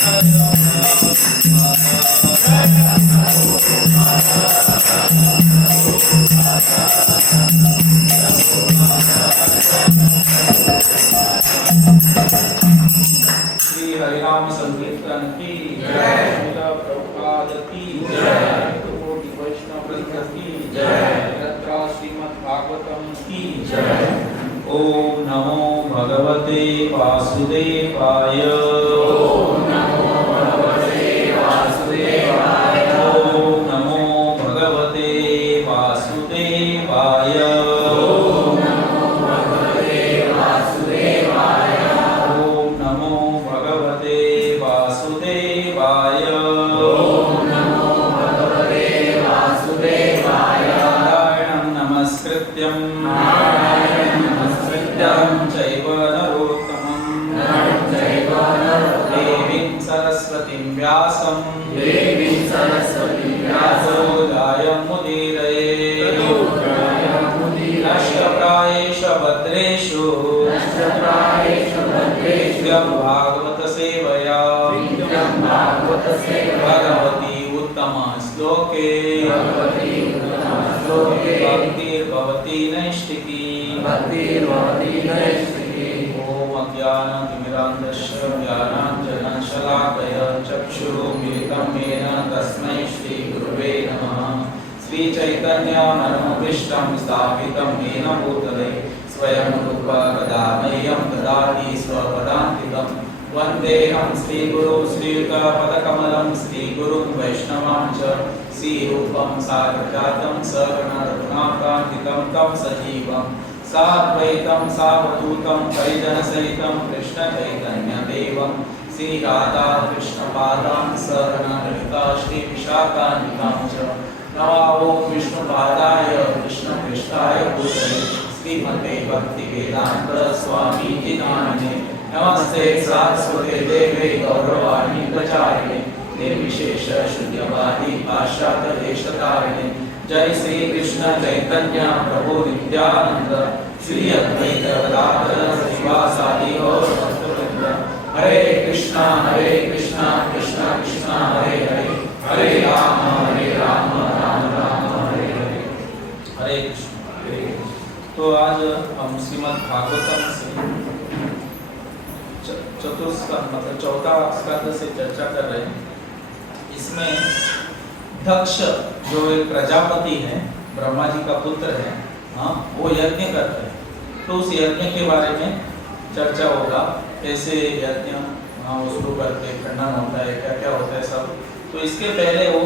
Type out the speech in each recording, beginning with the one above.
श्री हरिनाम संकीर्तन की जय, प्रभुपाद की जय, कोटि वैष्णव वृंद की जय, श्रीमद् भागवतम की जय। ओम नमो भगवते वासुदेवाय। ओम नमो भगवते वासुदेवाय। ओम नमो भगवते वासुदेवाय। ओम नमो भगवते वासुदेवाय। ओम नमो भगवते वासुदेवाय। ओम नमो भगवते वासुदेवाय। नारायणं नमस्कृत्यं चैव नरोत्तमं देवीं सरस्वतीं व्यासं मुदीरये नष्टप्रायेषु भद्रेषु नित्यं भागवत सेवया भगवती उत्तम श्लोके भक्तिर्भवति नैष्ठिकी। ओम अज्ञानतिमिरान्धस्य ज्ञानाञ्जनशलाकया चक्षुरुन्मिलितं येन तस्मै श्रीगुरुवे नमः। श्रीचैतन्यमनोभीष्टं स्थापितं येन भूतले स्वयं रूपा कदा मह्यं ददाति स्वपदान्तिकं। वन्देऽहं श्रीगुरुं श्रीयुतपदकमलं श्रीगुरुं वैष्णवां च श्रीरूपं साग्रजातं सहगणरघुनाथान्वितं तं सजीवं साद्वैतं सावधूतं परिजनसहितं कृष्णचैतन्यदेवं श्रीराधा कृष्णपादां सहगणललिता श्रीविशाखान्वितां च। नमो विष्णुपादाय कृष्णपृष्ठाय भूतले श्रीमते भक्तिवेदान्त स्वामीति नामिने। नमस्ते सारस्वते देवे गौरवाणी प्रचारिणे निर्विशेष शून्यवादी पाश्चात्य देशतारिणे। जय श्री कृष्ण चैतन्य प्रभु नित्यानंद श्री अद्वैत गदाधर श्रीवासादि गौर भक्तवृंद। हरे कृष्णा कृष्ण कृष्ण हरे हरे, हरे राम राम राम हरे हरे। हरे कृष्ण। तो आज हम श्रीमद् भागवतम से चतुस्कंद मतलब चौथा स्कंद से चर्चा कर रहे हैं। इसमें दक्ष जो एक प्रजापति है, ब्रह्मा जी का पुत्र है, वो यज्ञ करते हैं। तो उस यज्ञ के बारे में चर्चा होगा, कैसे यज्ञ वो शुरू करके खंडन होता है, क्या क्या होता है सब। तो इसके पहले वो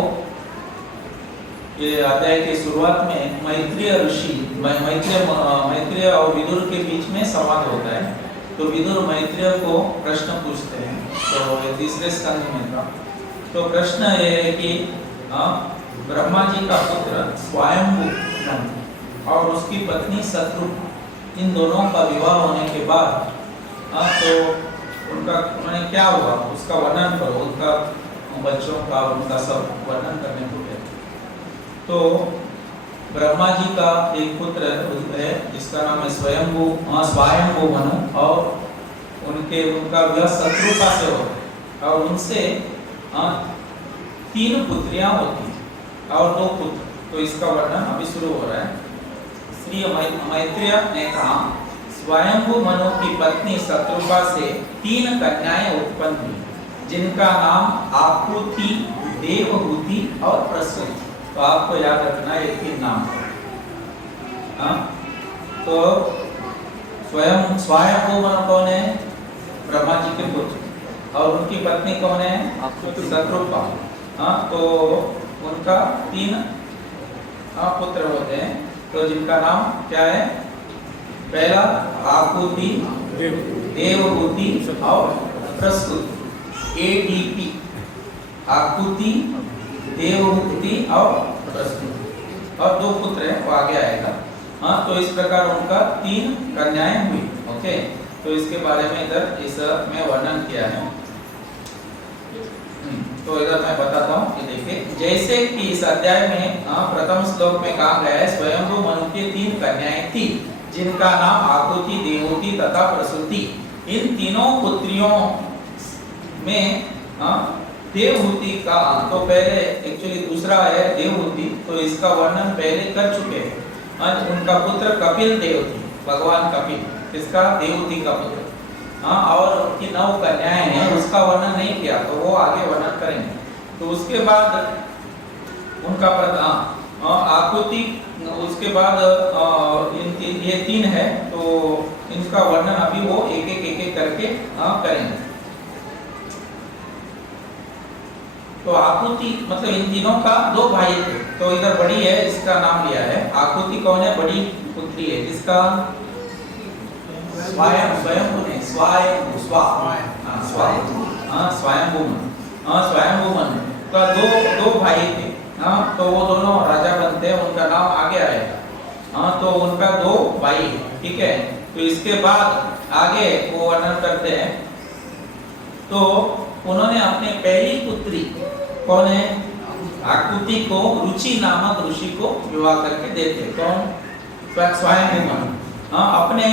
ये अध्याय की शुरुआत में मैत्रेय ऋषि मैत्रेय और विदुर के बीच में संवाद होता है। तो विदुर मैत्रेय को प्रश्न पूछते हैं। तो ये तीसरे स्कंद में था। तो प्रश्न ये है कि ब्रह्मा जी का पुत्र स्वयंभू और उसकी पत्नी शत्रुघ्न, इन दोनों का विवाह होने के बाद तो उनका मैंने क्या हुआ उसका वर्णन करो, उनका बच्चों का उनका सब वर्णन करने को है। तो ब्रह्मा जी का एक पुत्र है जिसका नाम है स्वयंभू मनु, और उनका विवाह शत्रुघ्न से होता है और उनसे 3 पुत्रियां होती हैं और 2 पुत्र। तो इसका वर्णन अभी शुरू हो रहा है। श्री मैत्रेय ने कहा, स्वयंभू मनु की पत्नी शत्रुघ्न से 3 कन्याएं उत्पन्न हुई जिनका नाम आकृति, देवहूति और प्रसूति। तो आपको याद रखना ये 3 नाम है। तो स्वयंभू मनु कौन है? ब्रह्मा जी के पुत्र। और उनकी पत्नी कौन है? शत्रुघ्न। तो उनका 3 पुत्र होते हैं। तो जिनका नाम क्या है? पहला आकृति, देवहूति और प्रसूति, ADP, आकृति, देवहूति और प्रसूति। और 2 पुत्र हैं, वो आगे आएगा। तो इस प्रकार उनका 3 कन्याएं हुई। ओके, तो इसके बारे में इधर इस में वर्णन किया है। तो इधर मैं बताता हूँ कि देखिए, जैसे कि इस अध्याय में प्रथम श्लोक में कहा गया है, स्वयंभू मनु की 3 कन्याएं थी जिनका नाम आकृति, देवहूति तथा प्रसूति। इन तीनों पुत्रियों में हाँ, देवहूति का तो पहले एक्चुअली दूसरा है देवहूति, तो इसका वर्णन पहले कर चुके हैं। उनका पुत्र कपिल देव थे, भगवान कपिल, इसका देवहूति का पुत्र। हाँ, और उनकी 9 कन्याएं हैं, उसका वर्णन नहीं किया, तो वो आगे वर्णन करेंगे। तो उसके बाद उनका आकुति, उसके बाद ये 3 है, तो इनका वर्णन अभी वो एक एक करके करेंगे। तो आकुति मतलब इन तीनों का 2 भाई थे, तो इधर बड़ी है, इसका नाम लिया है आकुति। कौन है? बड़ी पुत्री है, जिसका स्वयंभूमन का दो भाई थे। तो वो दोनों राजा बनते हैं, उनका नाम आगे आएगा। तो उनका 2 भाई है, ठीक है। तो इसके बाद आगे वो वर्णन करते हैं। तो उन्होंने अपने पहली पुत्री कौन है? आकुति को रुचि नामक ऋषि को विवाह करके देते। कौन? स्वयंभूमन अपने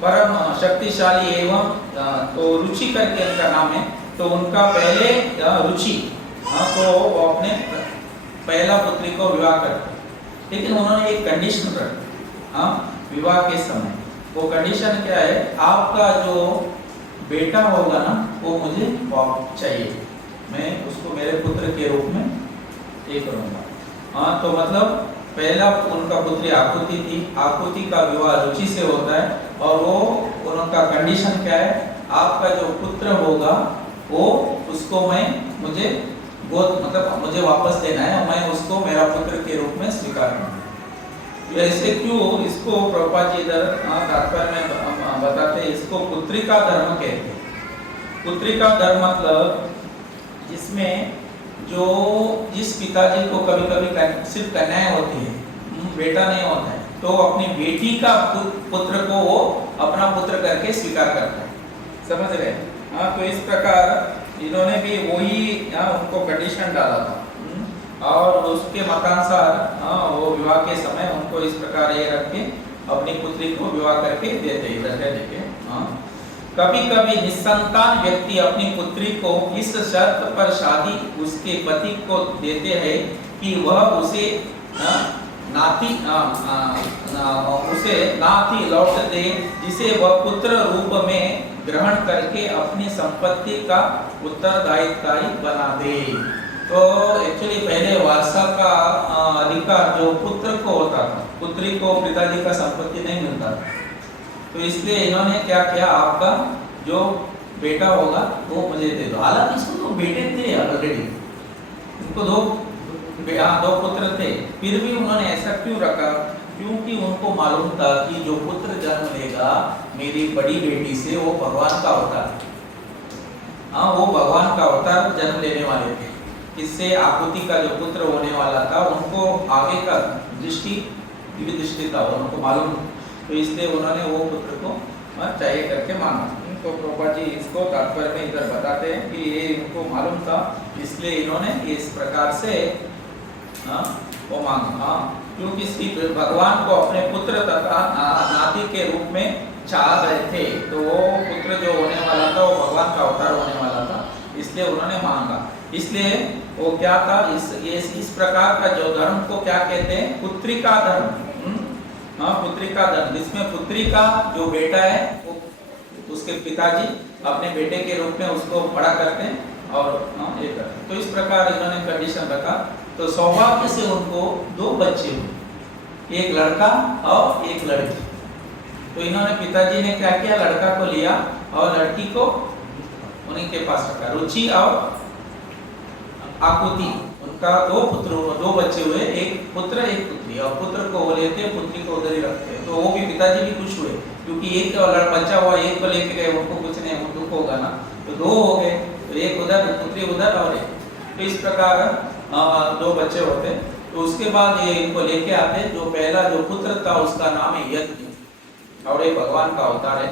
परम शक्तिशाली एवं तो रुचि करके उनका नाम है। तो उनका पहले रुचि, तो वो अपने पहला पुत्री को विवाह करते, लेकिन उन्होंने एक कंडीशन रखी विवाह के समय। वो कंडीशन क्या है? आपका जो बेटा होगा ना, वो मुझे चाहिए, मैं उसको मेरे पुत्र के रूप में ये करूँगा। तो मतलब पहला उनका पुत्री आकुति थी, आकुति का विवाह रुचि से होता है, और वो उनका कंडीशन क्या है? आपका जो पुत्र होगा वो उसको मुझे गोद मतलब मुझे वापस देना है, मैं उसको मेरा पुत्र के रूप में स्वीकार करूँगा। ऐसे क्यों? इसको प्रभुपाद जी इधर तात्पर्य में बताते हैं, इसको पुत्रिका धर्म कहते हैं। पुत्रिका धर्म मतलब जिसमें जिस पिताजी को कभी कभी सिर्फ कन्याएं होती है, बेटा नहीं होता है, तो अपनी बेटी का पुत्र को वो अपना पुत्र करके स्वीकार करता है। समझ रहे? तो इस प्रकार इन्होंने भी वही उनको कंडीशन डाला था, और उसके मतानुसार वो विवाह के समय उनको इस प्रकार ये रख के अपनी पुत्री को विवाह करके देते। इधर है देखिए, कभी कभी निसंतान व्यक्ति अपनी पुत्री को इस शर्त पर शादी उसके पति को देते हैं कि वह उसे नाती लौट दे, जिसे वह पुत्र रूप में ग्रहण करके अपनी संपत्ति का उत्तरदायित्व बना दे। तो एक्चुअली पहले वारसा का अधिकार जो पुत्र को होता था, पुत्री को पिताजी का संपत्ति नहीं मिलता था। तो इसलिए इन्होंने क्या किया? आपका जो बेटा होगा वो मुझे दे दो। हालांकि इसको तो बेटे थे ऑलरेडी, उनको दो पुत्र थे, फिर भी उन्होंने ऐसा क्यों रखा? क्योंकि उनको मालूम था कि जो पुत्र जन्म लेगा मेरी बड़ी बेटी से, वो भगवान का अवतार, वो भगवान का अवतार जन्म लेने वाले थे। इससे आकुति का जो पुत्र होने वाला था, उनको आगे का दिव्य दृष्टि था, उनको मालूम। तो इसलिए उन्होंने वो पुत्र को चाहिए करके मांगा। तो प्रभुपाद जी इसको तात्पर्य में इधर बताते हैं कि ये इनको मालूम था, इसलिए इन्होंने इस प्रकार से वो मांगा। क्योंकि श्री भगवान को अपने पुत्र तथा नाती के रूप में चाह रहे थे, तो वो पुत्र जो होने वाला था वो भगवान का अवतार होने वाला था, इसलिए उन्होंने मांगा। इसलिए वो क्या था? इस प्रकार का जो धर्म को क्या कहते हैं? पुत्रिका धर्म। पुत्रिका धर्म, जिसमें पुत्री का जो बेटा है वो उसके पिताजी अपने बेटे के रूप में उसको बड़ा करते हैं और ये करते हैं। तो इस प्रकार इन्होंने कंडीशन रखा। तो सौभाग्य से उनको 2 बच्चे हुए, एक लड़का और एक लड़की। तो इन्होंने पिताजी ने क्या किया? लड़का को लिया और लड़की को उन्हीं के पास रखा। रुचि और आकुति, उनका 2 बच्चे हुए, एक पुत्र एक पुत्री। और पुत्र को वो लेते, पुत्री को उधर ही रखते हैं। तो वो भी पिताजी भी खुश हुए, क्योंकि एक बच्चा हुआ, एक को लेके गए, उनको कुछ नहीं, वो दुख होगा ना। तो 2 हो गए, तो एक उधर, पुत्री उधर और एक। तो इस प्रकार 2 बच्चे होते। तो उसके बाद ये इनको लेके आते। जो पहला जो पुत्र था उसका नाम है यज्ञ, और ये भगवान का अवतार है।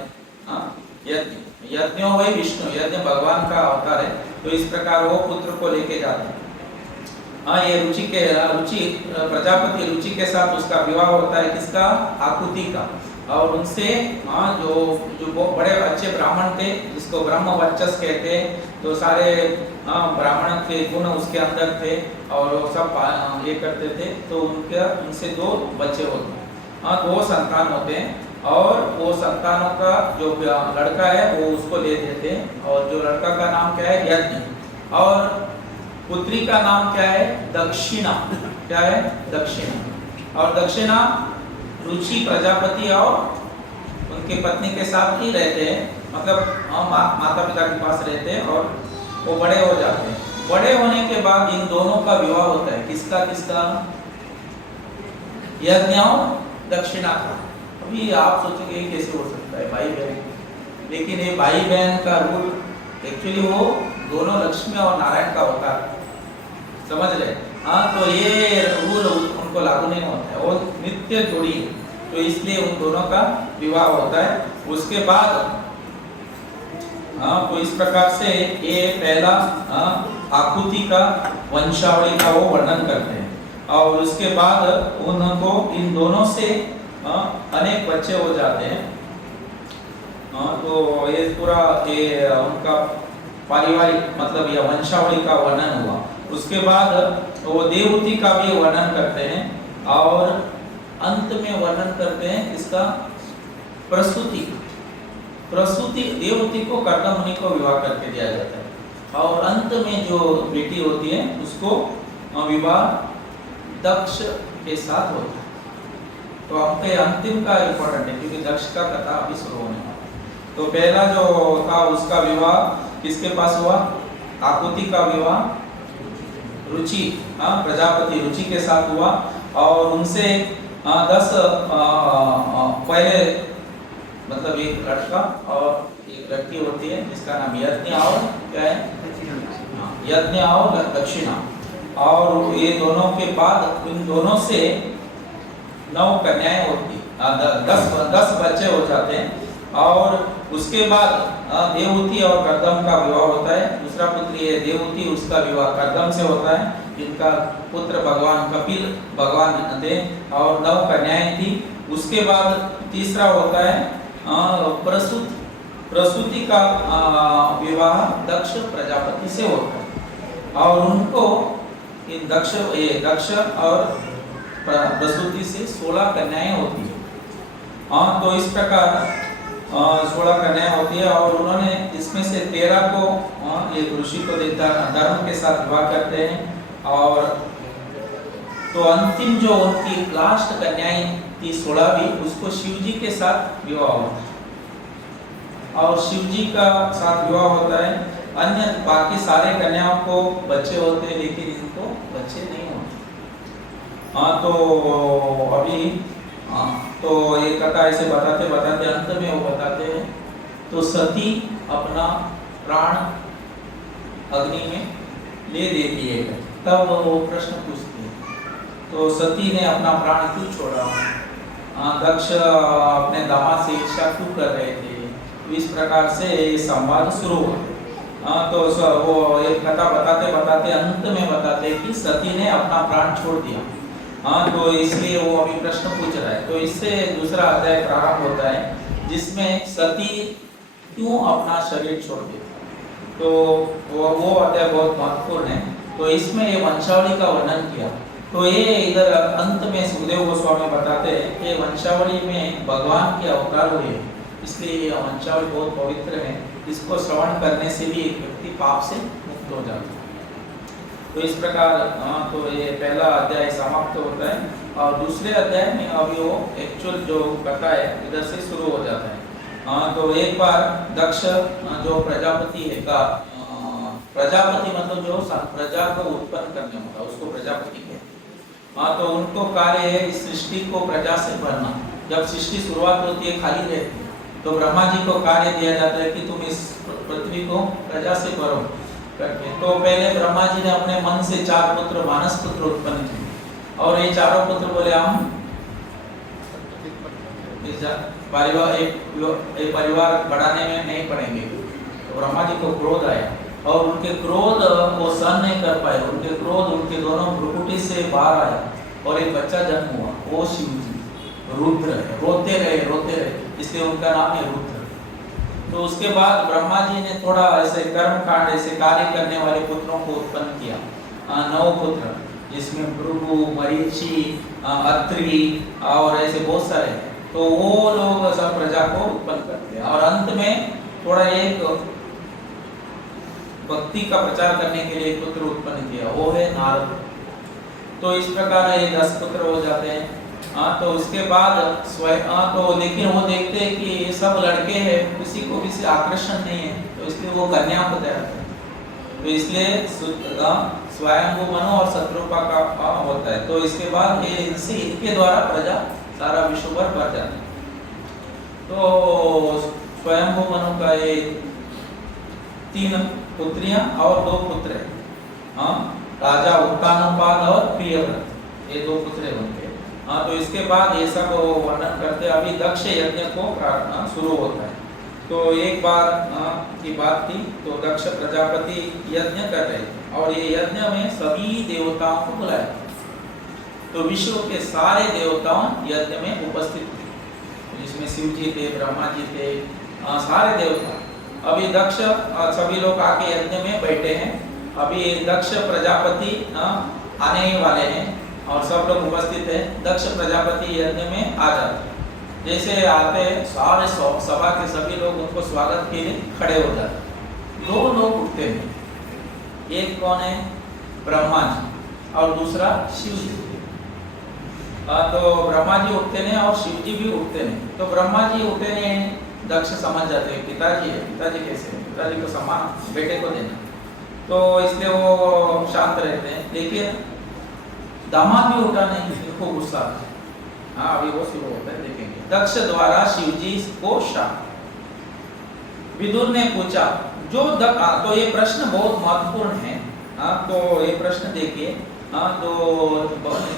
यज्ञ, यज्ञो वही विष्णु, यज्ञ भगवान का अवतार है। तो इस प्रकार वो पुत्र को लेके जाते हैं। ये रुचि प्रजापति रुचि के साथ उसका विवाह होता है। किसका? आकुति का। और उनसे जो जो बहुत बड़े अच्छे ब्राह्मण थे, जिसको ब्रह्म वर्चस कहते हैं, तो सारे ब्राह्मण के गुण उसके अंदर थे और वो सब ये करते थे। तो उनसे 2 बच्चे होते हैं, 2 संतान होते हैं और वो संतानों का जो लड़का है वो उसको ले देते हैं। और जो लड़का का नाम क्या है? यज्ञ। और पुत्री का नाम क्या है? दक्षिणा। क्या है? दक्षिणा। और दक्षिणा रुचि प्रजापति और उनके पत्नी के साथ ही रहते हैं, मतलब माता पिता के पास रहते हैं और वो बड़े हो जाते हैं। बड़े होने के बाद इन दोनों का विवाह होता है। किसका किसका? यज्ञ और दक्षिणा का। अभी आप सोचेंगे कैसे हो सकता है भाई बहन, लेकिन ये भाई बहन का रूल एक्चुअली वो दोनों लक्ष्मी और नारायण का होता है, समझ रहे? तो ये रूल उनको लागू नहीं होता है, वो नित्य जोड़ी है, तो इसलिए उन दोनों का विवाह होता है। उसके बाद तो इस प्रकार से ये पहला आकृति का वंशावली का वो वर्णन करते हैं। और उसके बाद उनको इन दोनों से अनेक बच्चे हो जाते हैं। तो ये पूरा ये उनका पारिवारिक मतलब यह वंशावली का वर्णन हुआ। उसके बाद वो देवहूति का भी वर्णन करते हैं और अंत में वर्णन करते हैं इसका प्रसूति। प्रसूति देवहूति को कर्दम मुनि को विवाह करके दिया जाता है और अंत में जो बेटी होती है उसको विवाह दक्ष के साथ होता है। तो आपके अंतिम का इम्पोर्टेंट है क्योंकि दक्ष का कथा अभी शुरू होने वाला है। तो पहला जो था उसका विवाह किसके पास हुआ? आकृति का विवाह रुचि प्रजापति रुचि के साथ हुआ और उनसे 10 पहले मतलब एक लड़का और एक लड़की होती है जिसका नाम यज्ञ और क्या है? यज्ञ और दक्षिणा। और ये दोनों के बाद इन दोनों से 9 कन्याएं होती, 10 बच्चे हो जाते हैं। और उसके बाद देवहूति और कर्दम का विवाह होता है। दूसरा पुत्र ये देवहूति, उसका विवाह कर्दम से होता है, जिनका पुत्र भगवान कपिल भगवान थे और 9 कन्याएं थी। उसके बाद तीसरा होता है प्रसूति का विवाह दक्ष प्रजापति से होता है और उनको इन दक्ष और प्रसूति से 16 कन्याएं होती है। तो इस प्रकार 16 कन्याएं होती है और उन्होंने इसमें से 13 को एक ऋषि को देता धर्म के साथ विवाह करते हैं। और तो अंतिम जो उनकी लास्ट कन्याएं थी 16वीं, उसको शिव जी के साथ विवाह होता है और शिव जी का साथ विवाह होता है। अन्य बाकी सारे कन्याओं को बच्चे होते हैं लेकिन इनको बच्चे नहीं होते। तो अभी तो ये कथा ऐसे बताते बताते अंत में वो बताते हैं तो सती अपना प्राण अग्नि में ले देती है। तब वो प्रश्न पूछती है तो सती ने अपना प्राण क्यों छोड़ा? दक्ष अपने दामाद से ईर्ष्या क्यों कर रहे थे? तो इस प्रकार से ये संवाद शुरू हुआ। तो वो ये कथा बताते बताते अंत में बताते कि सती ने अपना प्राण छोड़ दिया। तो इसलिए वो अभी प्रश्न पूछ रहा है। तो इससे दूसरा अध्याय प्रारंभ होता है जिसमें सती क्यों अपना शरीर छोड़ दी। तो वो अध्याय बहुत महत्वपूर्ण है। तो इसमें ये वंशावली का वर्णन किया। तो ये इधर अंत में सुखदेव गोस्वामी बताते हैं कि वंशावली में भगवान के अवतार हुए, इसलिए ये वंशावली बहुत पवित्र है। इसको श्रवण करने से भी एक व्यक्ति पाप से मुक्त हो जाता है। तो इस प्रकार तो ये पहला अध्याय समाप्त होता है और दूसरे अध्याय में अभी वो एक्चुअल जो कथा है इधर से शुरू हो जाता है। तो एक बार दक्ष जो प्रजापति है का प्रजापति मतलब जो प्रजा को उत्पन्न करने होता है उसको प्रजापति कहते हैं। तो उनको कार्य है इस सृष्टि को प्रजा से भरना। जब सृष्टि शुरुआत होती है खाली रहती है तो ब्रह्मा जी को कार्य दिया जाता है कि तुम इस पृथ्वी को प्रजा से भरो करके। तो पहले ब्रह्मा जी ने अपने मन से 4 पुत्र मानस पुत्र उत्पन्न किए और ये चारों पुत्र बोले हम परिवार एक परिवार बढ़ाने में नहीं पड़ेंगे। तो ब्रह्मा जी को क्रोध आया और उनके क्रोध वो सहन नहीं कर पाए। उनके क्रोध उनके दोनों भ्रुकुटी से बाहर आया और एक बच्चा जन्म हुआ, वो शिव जी। रुद्र है, रोते रहे, इसलिए उनका नाम है रुद्र। तो उसके बाद ब्रह्मा जी ने थोड़ा ऐसे कर्म कांड, ऐसे कार्य करने वाले पुत्रों को उत्पन्न किया, 9 पुत्र, जिसमें भृगु, मरीचि, अत्रि और ऐसे बहुत सारे हैं। तो वो लोग सब प्रजा को उत्पन्न करते हैं और अंत में थोड़ा एक भक्ति का प्रचार करने के लिए पुत्र उत्पन्न किया, वो है नारद। तो इस प्रकार ये 10 पुत्र हो जाते हैं। तो उसके बाद तो लेकिन वो देखते हैं कि ये सब लड़के हैं, किसी को किसी आकर्षण नहीं है, तो इसलिए वो कन्या को तैयार करते हैं। तो इसलिए स्वयंभू मनु और शत्रुपा का होता है। तो इसके बाद ये इनके द्वारा प्रजा सारा विश्व भर बढ़ जाता है। तो स्वयंभू मनु का ये 3 पुत्रियां और 2 पुत्र हैं, राजा उत्तानपाद और प्रियव्रत, ये 2 पुत्र हैं उनके। तो इसके बाद ये सब वर्णन करते अभी दक्ष यज्ञ को शुरू होता है। तो एक बार की बात थी, तो दक्ष प्रजापति यज्ञ कर रहे थे और ये यज्ञ में सभी देवताओं को बुलाया, तो विश्व के सारे देवताओं यज्ञ में उपस्थित थे, जिसमें शिव जी थे, ब्रह्मा जी थे, सारे देवता। अभी दक्ष सभी लोग आके यज्ञ में बैठे हैं। अभी दक्ष प्रजापति आने वाले हैं और सब लोग उपस्थित हैं। दक्ष प्रजापति यज्ञ में आ जाते हैं। जैसे आते हैं सारे सभा के सभी लोग उनको स्वागत के लिए खड़े हो जाते हैं। 2 लोग उठते हैं, एक कौन है? ब्रह्मा जी और दूसरा शिव जी। तो ब्रह्मा जी उठते हैं और शिव जी भी उठते हैं। तो ब्रह्मा जी उठते हैं, दक्ष समझ जाते हैं पिताजी है, पिताजी कैसे है, पिताजी को सम्मान बेटे को देना, तो इसलिए वो शांत रहते हैं। लेकिन दामाद भी उठा नहीं, इनको गुस्सा। अभी वो शुरू होता है, देखेंगे। दक्ष द्वारा शिवजी को शाप। विदुर ने पूछा जो तो ये प्रश्न बहुत महत्वपूर्ण है। तो ये प्रश्न देखिए। तो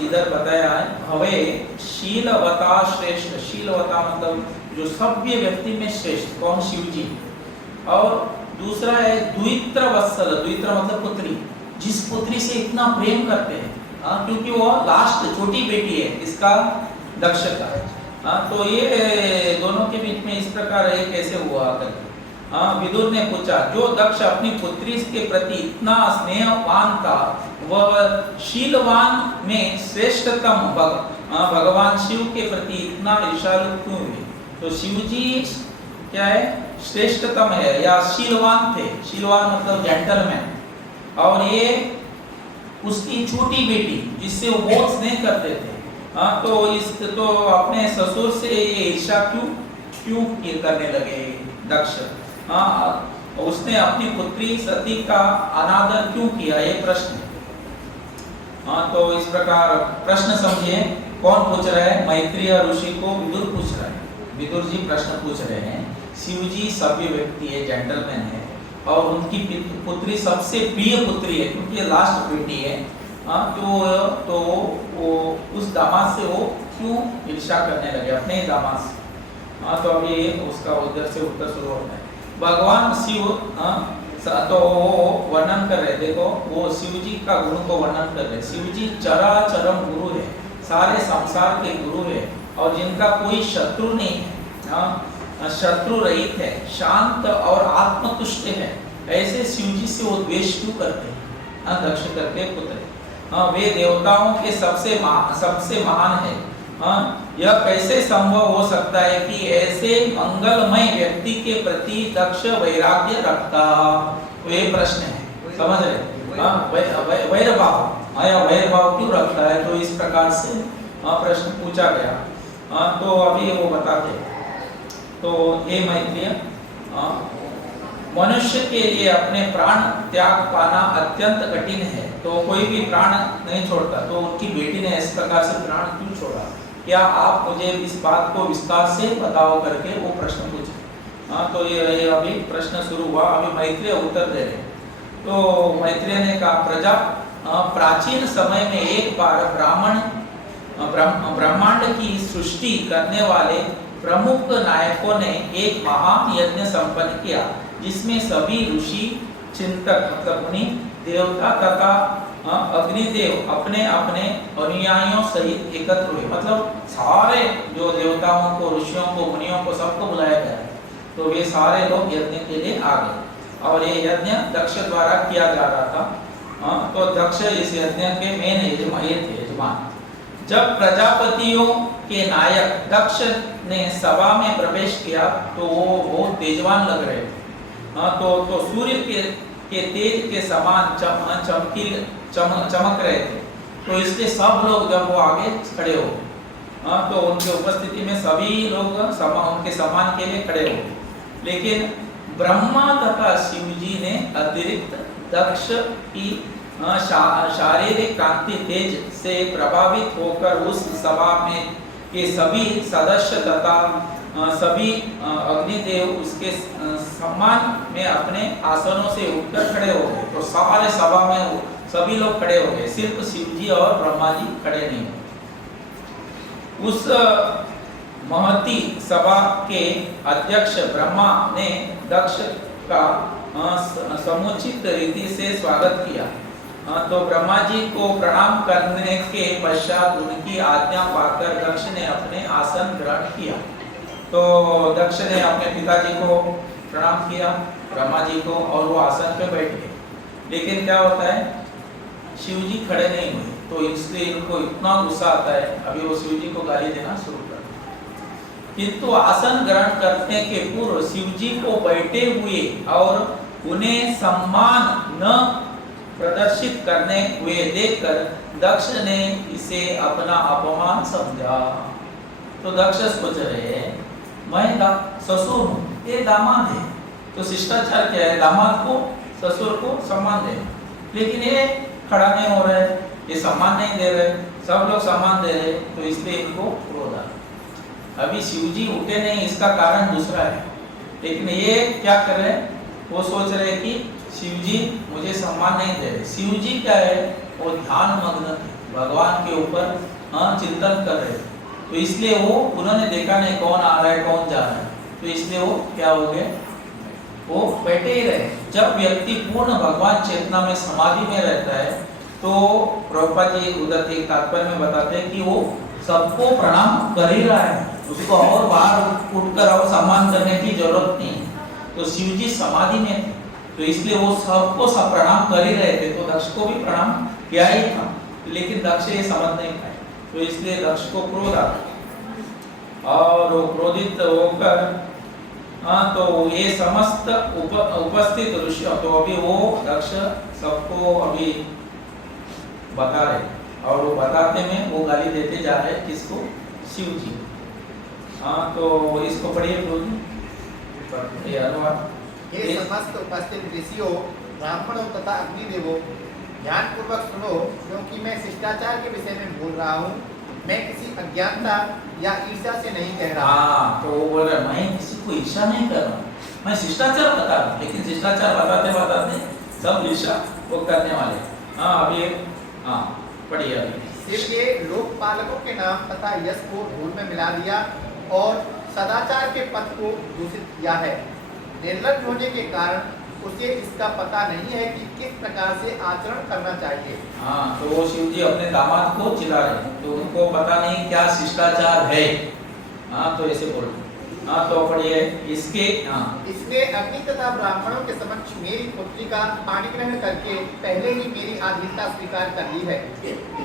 इधर बताया है, हवे शीलवता श्रेष्ठ। शीलवता मतलब जो सभ्य व्यक्ति में श्रेष्ठ कौन? शिव जी। और दूसरा है द्वित्र वत्सल। द्वित्र मतलब पुत्री, जिस पुत्री से इतना प्रेम करते हैं, क्योंकि वो लास्ट छोटी बेटी है इसका, दक्ष का। तो ये दोनों के बीच में इस प्रकार ये कैसे हुआ करके विदुर ने पूछा। जो दक्ष अपनी पुत्री के प्रति इतना स्नेहवान था, वह शीलवान में श्रेष्ठतम भगवान शिव के प्रति इतना ईर्ष्यालु क्यों हुए? तो शिव जी क्या है? श्रेष्ठतम है या शीलवान थे। शीलवान मतलब जेंटलमैन। और ये उसकी छोटी बेटी जिससे वो बहुत स्नेह करते थे, तो अपने ससुर से ये ईर्ष्या क्यों करने लगे दक्ष? उसने अपनी पुत्री सती का अनादर क्यों किया? ये प्रश्न। तो इस प्रकार प्रश्न समझिए। कौन पूछ रहा है? मैत्रेय ऋषि को विदुर पूछ रहा है। विदुर जी प्रश्न पूछ रहे हैं। शिव जी सभ्य व्यक्ति है, जेंटलमैन है, और उनकी पुत्री सबसे प्रिय पुत्री है क्योंकि लास्ट बेटी है। तो वो उस दामाद से वो क्यों ईर्ष्या करने लगे, अपने ही दामाद से? तो अभी उसका उधर से उत्तर शुरू होता है। भगवान शिव तो वर्णन कर रहे, देखो वो शिव जी का गुरु को वर्णन कर रहे। शिव जी चराचरम गुरु है, सारे संसार के गुरु है, और जिनका कोई शत्रु नहीं है, शत्रु रहित है, शांत और आत्मतुष्ट है। ऐसे शिव जी से वो द्वेष क्यों करते हैं? दक्ष करते पुत्र। वे देवताओं के सबसे महान है। यह कैसे संभव हो सकता है कि ऐसे मंगलमय व्यक्ति के प्रति दक्ष वैराग्य रखता? तो ये प्रश्न है, समझ रहे? वैरभाव क्यों रखता है? तो इस प्रकार से प्रश्न पूछा गया। तो अभी वो बताते हैं। तो हे मैत्रेय, मनुष्य के लिए अपने प्राण त्याग पाना अत्यंत कठिन है, तो कोई भी प्राण नहीं छोड़ता, तो उनकी बेटी ने इस प्रकार से प्राण क्यों छोड़ा? क्या आप मुझे इस बात को विस्तार से बताओ करके वो प्रश्न पूछे। तो ये अभी प्रश्न शुरू हुआ। अभी मैत्रेय उत्तर दे रहे। तो मैत्रेय ने कहा, प्रजा प्राचीन समय में एक बार ब्रह्मांड की सृष्टि करने वाले प्रमुख नायकों ने एक महान यज्ञ संपन्न किया, जिसमें सभी ऋषि, चिंतक मतलब मुनि, देवता तथा अग्निदेव अपने अपने अनुयायियों सहित एकत्र हुए, मतलब सारे जो देवताओं को, ऋषियों को, मुनियों को, सबको बुलाया गया। तो वे सारे लोग यज्ञ के लिए आ गए और ये यज्ञ दक्ष द्वारा किया जा रहा था। तो दक्ष इस यज्ञ के मेन यजमान। जब प्रजापतियों के नायक दक्ष ने सभा में प्रवेश किया तो वो बहुत तेजवान लग रहे थे। तो सूर्य के तेज के समान चमक रहे थे। तो इसलिए सब लोग जब वो आगे खड़े हो गए, तो उनके उपस्थिति में सभी लोग उनके सम्मान के लिए खड़े हो गए। लेकिन ब्रह्मा तथा शिव जी ने अतिरिक्त दक्ष की शारीरिक कांति तेज से प्रभावित होकर उस सभा में के सभी सदस्य तथा सभी अग्निदेव उसके सम्मान में अपने आसनों से उठकर खड़े हो गए। तो सारे सभा में सभी लोग खड़े हो गए, सिर्फ शिव जी और ब्रह्मा जी खड़े नहीं हुए। उस महती सभा के अध्यक्ष ब्रह्मा ने दक्ष का समुचित रीति से स्वागत किया। तो ब्रह्मा जी को प्रणाम करने के पश्चात उनकी आज्ञा पाकर दक्ष ने अपने आसन ग्रहण किया। तो दक्ष ने अपने पिताजी को प्रणाम किया, ब्रह्मा जी को, और वो आसन पे बैठ गए। लेकिन क्या होता है, शिव जी खड़े नहीं हुए। तो इसलिए इनको इतना गुस्सा आता है, अभी वो शिव जी को गाली देना शुरू कर। किंतु आसन ग्रहण करने के पूर्व शिव जी को बैठे हुए और उन्हें सम्मान न प्रदर्शित करने हुए देखकर दक्ष ने इसे अपना अपमान समझा। तो दक्ष सोच रहे हैं, मैं ससुर हूँ, ये दामाद है, तो शिष्टाचार क्या है, दामाद को ससुर को सम्मान दे। लेकिन ये खड़ा नहीं हो रहा है, ये सम्मान नहीं दे रहे, सब लोग सम्मान दे रहे, तो इसलिए इनको क्रोध आ। अभी शिव जी उठे नहीं, इसका कारण दूसरा है। लेकिन ये क्या कर रहे हैं, वो सोच रहे कि शिव जी मुझे सम्मान नहीं दे रहे। शिव जी क्या है, वो ध्यान मग्न थे, भगवान के ऊपर चिंतन कर रहे। तो इसलिए वो उन्होंने देखा नहीं कौन आ रहा है कौन जा रहा है, तो इसलिए वो क्या हो गए, वो बैठे ही रहे। जब व्यक्ति पूर्ण भगवान चेतना में समाधि में रहता है तो प्रभुपाद जी उधर एक तात्पर्य में बताते हैं कि वो सबको प्रणाम कर ही रहा है, उसको और बाहर उठकर और सम्मान करने की जरूरत नहीं। तो शिव जी समाधि में थे, तो इसलिए वो सबको सब प्रणाम कर ही रहे थे। तो दक्ष को भी प्रणाम किया ही था, लेकिन दक्ष ये समझ नहीं पाए, तो इसलिए दक्ष को क्रोध आता और वो क्रोधित होकर तो ये समस्त उपस्थित ऋषि, तो अभी वो दक्ष सबको अभी बता रहे, और वो बताते में वो गाली देते जा रहे किसको, शिव जी। तो इसको पढ़िए प्रभु, ये अनुवाद। ये समस्त उपस्थित ऋषियों, ब्राह्मणों तथा अग्निदेवों, ध्यानपूर्वक सुनो, क्योंकि मैं शिष्टाचार के विषय में बोल रहा हूँ। मैं किसी अज्ञानता या ईर्ष्या से नहीं कह रहा। तो वो बोल रहा मैं किसी को ईर्ष्या नहीं कर रहा हूँ, मैं शिष्टाचार बता रहा हूँ। लेकिन शिष्टाचार बताते बताते सब ईर्ष्या वो करने वाले। अभी पढ़िए। अभी सिर्फ ये लोकपालकों के नाम तथा यश को धूल में मिला दिया और सदाचार के पथ को दूषित किया है। निर्लज्ज होने के कारण उसे इसका पता नहीं है कि किस प्रकार से आचरण करना चाहिए। तो वो शिव जी अपने दामाद को चिल्ला रहे हैं, तो उनको पता नहीं क्या शिष्टाचार है। तो ऐसे बोल रहे। तो पढ़िए इसके। इसने अग्नि तथा ब्राह्मणों के समक्ष मेरी पुत्री का पाणी ग्रहण करके पहले ही मेरी आधीनता स्वीकार कर ली है।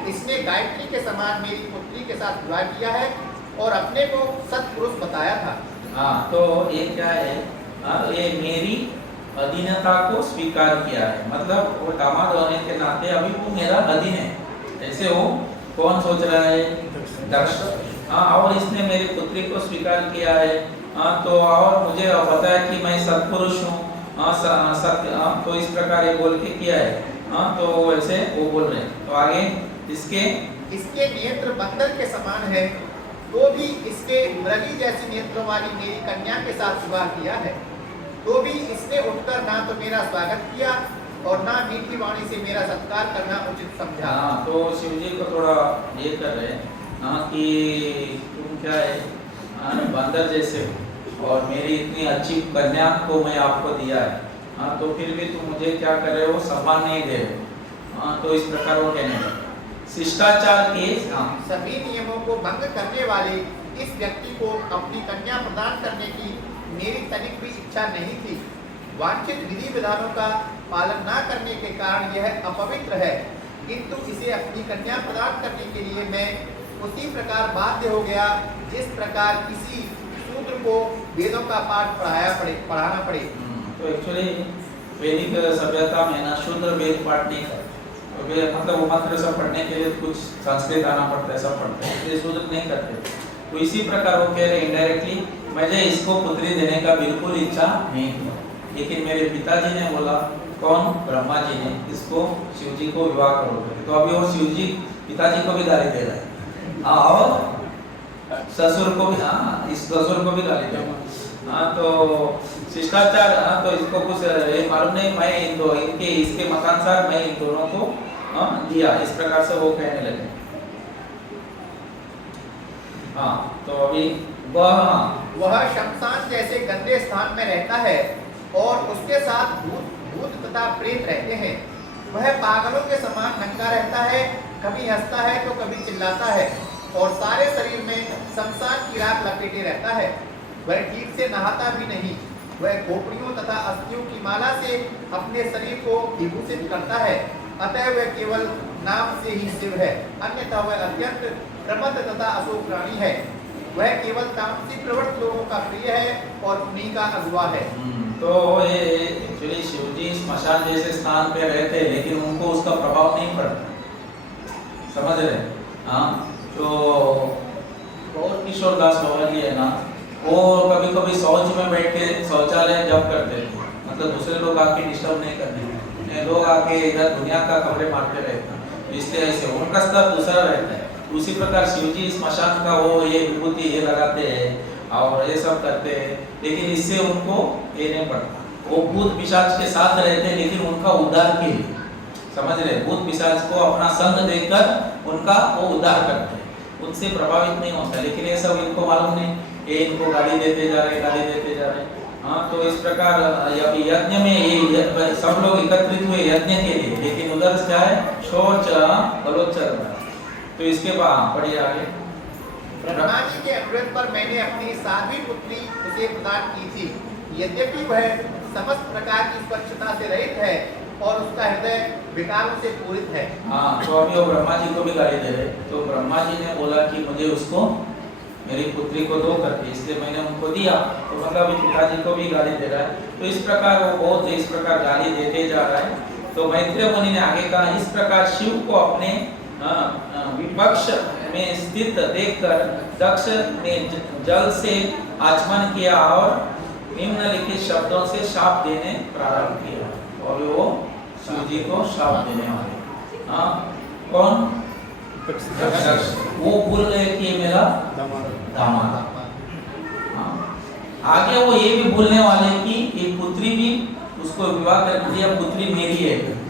इसने गायत्री के समान मेरी पुत्री के साथ विवाह किया है और अपने को सत्पुरुष बताया था। तो ये क्या है, ये मेरी अधीनता को स्वीकार किया है, मतलब वो दामाद होने के नाते अभी वो मेरा अधीन है। ऐसे वो कौन सोच रहा है, दक्ष। और इसने मेरी पुत्री को स्वीकार किया है। तो और मुझे पता है कि मैं सत्पुरुष हूँ, तो इस प्रकार ये बोल के किया है। तो वैसे वो बोल रहे हैं। तो आगे इसके नेत्र बंदर के समान है, तो भी इसके मृगी जैसी नेत्रों वाली मेरी कन्या के साथ विवाह किया है। तो भी इसने उठकर ना तो मेरा स्वागत किया और ना मीठी वाणी से मेरा सत्कार करना उचित समझा। तो शिव जी को थोड़ा ये कर रहे हैं कि तुम क्या है, बंदर जैसे हो और मेरी इतनी अच्छी कन्या को मैं आपको दिया है, तो फिर भी तुम मुझे क्या कर रहे हो, सम्मान नहीं दे रहे। हाँ, तो इस प्रकार वो कहने लगे शिष्टाचार के सभी नियमों को भंग करने वाले इस व्यक्ति को अपनी कन्या प्रदान करने की मेरी तनिक भी इच्छा नहीं थी। वांछित विधि विधानों का पालन न करने के कारण यह अपवित्र है, किंतु इसे अपनी कन्या प्रदान करने के लिए मैं उसी प्रकार बाध्य हो गया जिस प्रकार किसी शूद्र को वेदों का पाठ पढ़ाना पड़े। तो एक्चुअली वैदिक सभ्यता में ना शूद्र वेद पाठ नहीं करते, मतलब वो मंत्र सब पढ़ने के लिए कुछ संस्कृत आना पड़ता है, सब पढ़ते हैं, इसलिए शूद्र नहीं करते। तो इसी प्रकार वो कह रहे इनडायरेक्टली मुझे इसको पुत्री देने का बिल्कुल इच्छा नहीं थी, लेकिन मेरे पिताजी ने बोला, कौन? ब्रह्मा जी ने, इसको शिव जी को विवाह करोगे। तो अभी वो शिव जी पिताजी को भी गाली दे रहा है, और ससुर को भी, हाँ, इस ससुर को भी गाली दे रहा है। हाँ, तो शिष्टाचार, हाँ, तो इसको कुछ ये मालूम नहीं, मैं इनके इसके मतानुसार मैं इन दोनों को दिया, इस प्रकार से वो कहने लगे। हाँ, तो अभी वह शमशान जैसे गंदे स्थान में रहता है और उसके साथ भूत तथा प्रेत रहते हैं। वह पागलों के समान नंगा रहता है, कभी हंसता है तो कभी चिल्लाता है, और सारे शरीर में शमशान की राख लपेटे रहता है। वह ठीक से नहाता भी नहीं। वह खोपड़ियों तथा अस्थियों की माला से अपने शरीर को विभूषित करता है, अतः वह केवल नाम से ही शिव है, अन्यथा वह अत्यंत प्रमत्त तथा अशोक प्राणी है। वह केवल तामसिक प्रवृत्त लोगों का प्रिय है और उन्हीं का अगुआ है। तो ये एक्चुअली शिव जी स्मशान जैसे स्थान पे रहते हैं, लेकिन उनको उसका प्रभाव नहीं पड़ता, समझ रहे? हाँ, तो और किशोर दास बाबा जी है ना, वो कभी कभी शौच में बैठ के शौचालय जब करते थे, मतलब दूसरे लोग आके डिस्टर्ब नहीं करते, लोग आके इधर दुनिया का कपड़े मारते रहते हैं, इसलिए ऐसे उनका स्तर दूसरा रहता है। उसी प्रकार शिव जी स्मशान का वो ये विभूति ये लगाते हैं और ये सब करते हैं, लेकिन इससे उनको ये नहीं पड़ता। वो भूत पिशाच के साथ रहते हैं, लेकिन उनका उद्धार के लिए, समझ रहे? भूत पिशाच को अपना संग देकर उनका वो उद्धार करते हैं, उनसे प्रभावित नहीं होता। लेकिन ये सब इनको मालूम नहीं, ये इनको गाली देते जा रहे, गाली देते जा रहे। हाँ, तो इस प्रकार यज्ञ में ये सब लोग एकत्रित हुए यज्ञ के लिए, लेकिन उधर क्या है? शौच बलोचर। तो इसके बाद पढ़िए आगे। ब्रह्मा जी के अनुरोध पर मैंने अपनी साध्वी पुत्री उसे प्रदान की थी, यद्यपि वह समस्त प्रकार की स्वच्छता से रहित है और उसका हृदय विकारों से पूरित है। हाँ, तो अभी वो ब्रह्मा जी को भी गाली दे रहे, तो ब्रह्मा जी ने बोला कि मुझे उसको मेरी पुत्री को दो करके, इसलिए मैंने उनको दिया। तो मतलब अभी पिताजी को भी गाली दे रहा है। तो इस प्रकार वो बहुत इस प्रकार गाली देते जा रहा है। तो मैत्रेय मुनि ने आगे कहा, इस प्रकार शिव को अपने विपक्ष में स्थित देखकर दक्ष ने जल से आचमन किया और निम्नलिखित शब्दों से शाप देने प्रारंभ किया। और वो शिव जी को शाप देने वाले, हाँ, कौन? दक्ष। वो बोल रहे कि ये मेरा दामाद। हाँ, आगे वो ये भी बोलने वाले कि एक पुत्री भी उसको विवाह कर दिया, पुत्री मेरी है।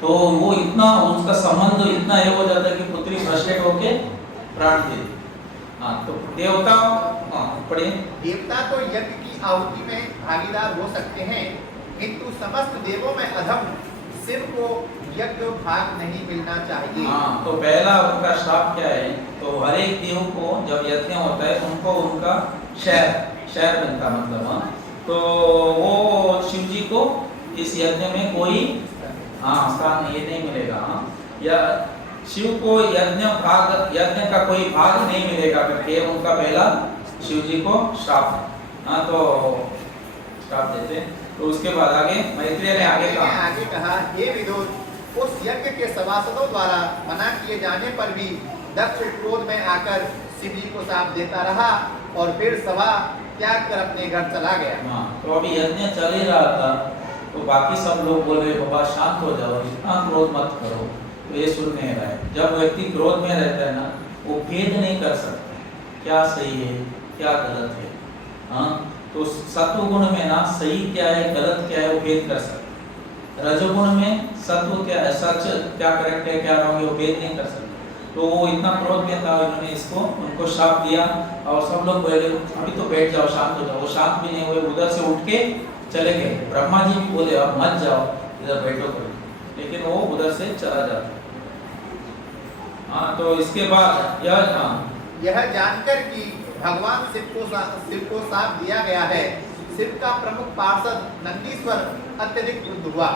तो वो इतना उसका संबंध इतना ये हो जाता है कि पुत्री फ्रस्ट्रेट होके प्राण दे। हाँ, तो देवता, हाँ, पढ़िए। देवता तो यज्ञ की आहुति में भागीदार हो सकते हैं, किंतु समस्त देवों में अधम शिव को यज्ञ भाग नहीं मिलना चाहिए। हाँ, तो पहला उनका श्राप क्या है? तो हर एक देव को जब यज्ञ होता है उनको उनका शहर बनता, मतलब हाँ, तो वो शिव जी को इस यज्ञ में कोई स्थान ये नहीं मिलेगा। हाँ, या शिव को यज्ञ का कोई भाग नहीं मिलेगा करके उनका पहला शिव जी को श्राप है। हाँ, तो श्राप देते। तो उसके बाद आगे मैत्रेय ने आगे कहा, हे विदुर, उस यज्ञ के सभासदों द्वारा मना किए जाने पर भी दक्ष क्रोध में आकर शिव जी को शाप देता रहा और फिर सभा त्याग कर अपने घर चला गया। हाँ, तो अभी यज्ञ चल ही रहा था, तो बाकी सब लोग बोल रहे बाबा शांत हो जाओ, इतना क्रोध मत करो। तो ये सुन नहीं रहा है। जब व्यक्ति क्रोध में रहता है ना, वो भेद नहीं कर सकता क्या सही है क्या गलत है। हाँ, तो सत्व गुण में ना सही क्या है गलत क्या है वो भेद कर सकता। रजोगुण में सत्व क्या है, सच क्या करेक्ट है क्या रॉन्ग है वो भेद नहीं कर सकता। तो वो इतना क्रोध में था, उन्होंने इसको उनको शाप दिया और सब लोग बोले अभी तो बैठ जाओ, शांत हो जाओ। वो शांत भी नहीं हुए, उधर से उठ के चले गए। ब्रह्मा जी भी बोले अब मत जाओ, इधर बैठो करो। लेकिन वो उधर से चला जाता है। हाँ, तो इसके बाद यह जानकर कि भगवान शिव को साथ दिया गया है, शिव का प्रमुख पार्षद नंदीश्वर अत्यधिक क्रुद्ध हुआ।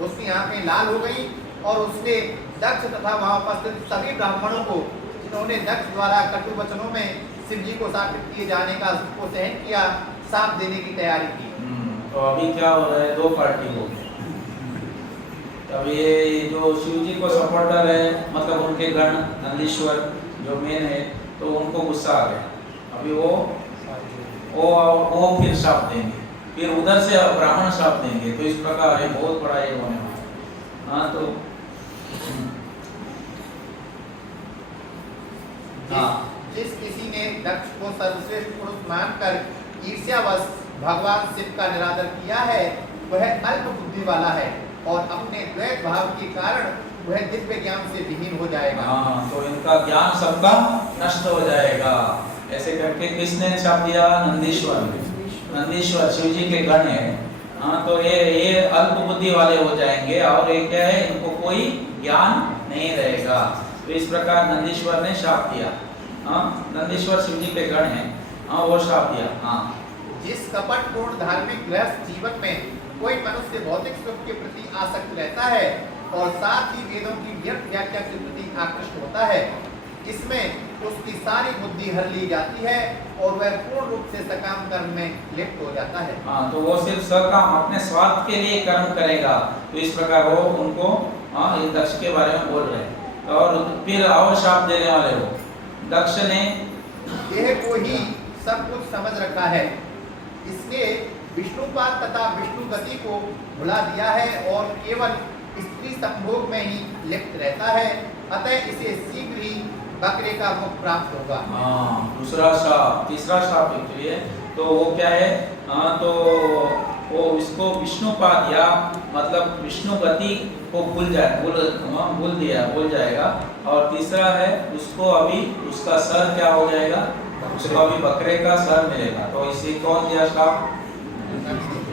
उसकी आंखें लाल हो गई और उसने दक्ष तथा वहां उपस्थित सभी ब्राह्मणों को, जिन्होंने दक्ष द्वारा कटु वचनों में शिव जी को शापित किए जाने का को सहन किया, साथ देने की तैयारी की। तो अभी क्या हो रहा है, दो पार्टी हो गई। अब ये जो शिव जी को सपोर्टर है, मतलब उनके गण नंदीश्वर जो मेन है, तो उनको गुस्सा आ गया। अभी वो फिर शाप देंगे, फिर उधर से ब्राह्मण शाप देंगे। तो इस प्रकार ये बहुत बड़ा ये होने वाला है। हाँ, तो जिस किसी ने दक्ष को सर्वश्रेष्ठ पुरुष मानकर ईर्ष्यावश भगवान शिव का निरादर किया है, वह अल्प बुद्धि वाला है और अपने द्वैत भाव के कारण वह दिव्य ज्ञान से विहीन हो जाएगा। हाँ, तो इनका ज्ञान सबका नष्ट हो जाएगा। ऐसे करके किसने छाप दिया? नंदीश्वर शिव जी के गण है। हाँ, तो ये अल्प बुद्धि वाले हो जाएंगे और ये क्या है, इनको कोई ज्ञान नहीं रहेगा। तो इस प्रकार नंदीश्वर ने शाप दिया। हाँ, नंदीश्वर शिव जी के गण है। हाँ, वो शाप दिया। हाँ, जिस कपटपूर्ण धार्मिक गृहस्थ जीवन में कोई मनुष्य भौतिक सुख के प्रति आसक्त रहता है और साथ ही वेदों की व्यर्थ व्याख्या के प्रति आकृष्ट होता है, इसमें उसकी सारी बुद्धि हर ली जाती है और वह पूर्ण रूप से सकाम कर्म में लिप्त हो जाता है। हाँ, तो वो सिर्फ सकाम अपने स्वार्थ के लिए कर्म करेगा। तो इस प्रकार वो उनको इस दक्ष के बारे में बोल रहे हैं। और फिर और शाप देने वाले हो। दक्ष ने देह को ही सब कुछ समझ रखा है, इसने विष्णुपाद तथा विष्णु गति को भुला दिया है और केवल स्त्री संभोग में ही लिप्त रहता है, अतः इसे शीघ्र ही बकरे का मुख प्राप्त होगा। हाँ, दूसरा शाप, तीसरा शाप के लिए तो वो क्या है? हाँ, तो वो इसको विष्णुपाद या मतलब विष्णु गति को भूल जाएगा। और तीसरा है उसको अभी उसका सर क्या हो जाएगा? उसको अभी बकरे का सर मिलेगा। तो इसे कौन दिया शाप?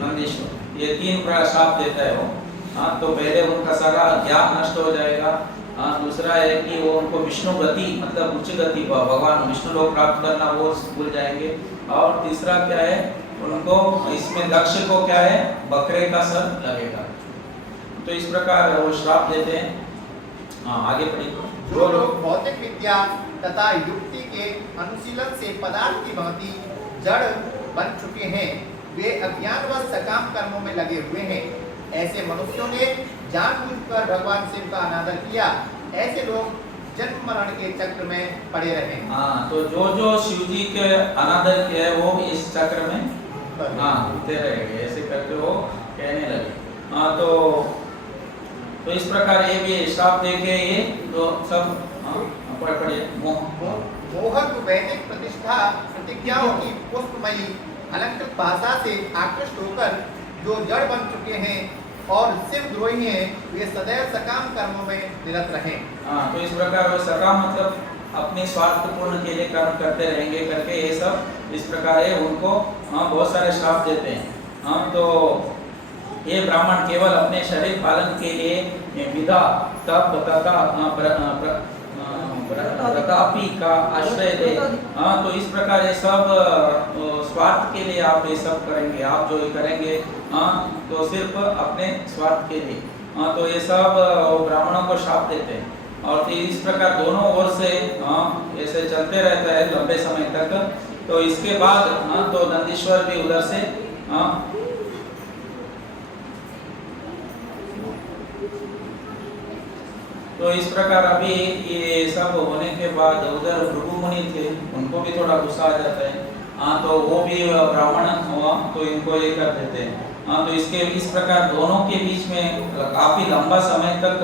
नंदीश्वर। ये 3 शाप देता है वो। हाँ, तो पहले उनका सारा ज्ञान नष्ट हो जाएगा। हाँ, दूसरा है कि वो उनको विष्णु गति मतलब उच्च गति भगवान विष्णु लोक प्राप्त करना वो भूल जाएंगे। और तीसरा क्या है, उनको इसमें दक्ष को क्या है, बकरे का सर लगेगा। तो इस प्रकार वो श्राप देते हैं। हाँ, आगे पढ़िए। जो लोग भौतिक विद्या तथा युक्ति के अनुशीलन से पदार्थ की भांति जड़ बन चुके हैं, वे अज्ञानवश सकाम कर्मों में लगे हुए हैं। ऐसे मनुष्यों ने जानबूझकर भगवान शिव का अनादर किया। ऐसे लोग जन्म मरण के चक्र में पड़े रहे। हाँ, तो जो शिव जी के अनादर किया है वो इस चक्र में घूमते रहेंगे। ऐसे करके वो कहने लगे। हाँ, तो इस प्रकार ये भी श्राप देके ये तो सब पढ़िए। मोहक वैदिक प्रतिष्ठा प्रतिज्ञाओं की पुष्पमयी अलंकृत भाषा से आकृष्ट होकर जो जड़ बन चुके हैं और शिव द्रोही हैं, वे सदैव सकाम कर्मों में निरत रहें। हाँ, तो इस प्रकार वो सकाम मतलब अपने स्वार्थ पूर्ण के लिए कर्म करते रहेंगे करके ये सब इस प्रकार है उनको बहुत सारे श्राप देते हैं। हाँ, तो ये ब्राह्मण केवल अपने शरीर पालन के लिए विधा तप तथा प्रतापी का आश्रय ले। हाँ, तो इस प्रकार ये सब स्वार्थ के लिए आप ये सब करेंगे। आप जो ये करेंगे तो सिर्फ अपने स्वार्थ के लिए। तो ये सब ब्राह्मणों को शाप देते हैं। और फिर इस प्रकार दोनों ओर से ऐसे चलते रहता है लंबे समय तक। तो इसके बाद तो नंदीश्वर भी उधर से तो इस प्रकार अभी ये सब होने के बाद उधर भृगु मुनि थे, उनको भी थोड़ा गुस्सा आ जाता है। तो वो भी ब्राह्मण हुआ तो इनको ये कर देते हैं। तो इस प्रकार दोनों के बीच में काफी लंबा समय तक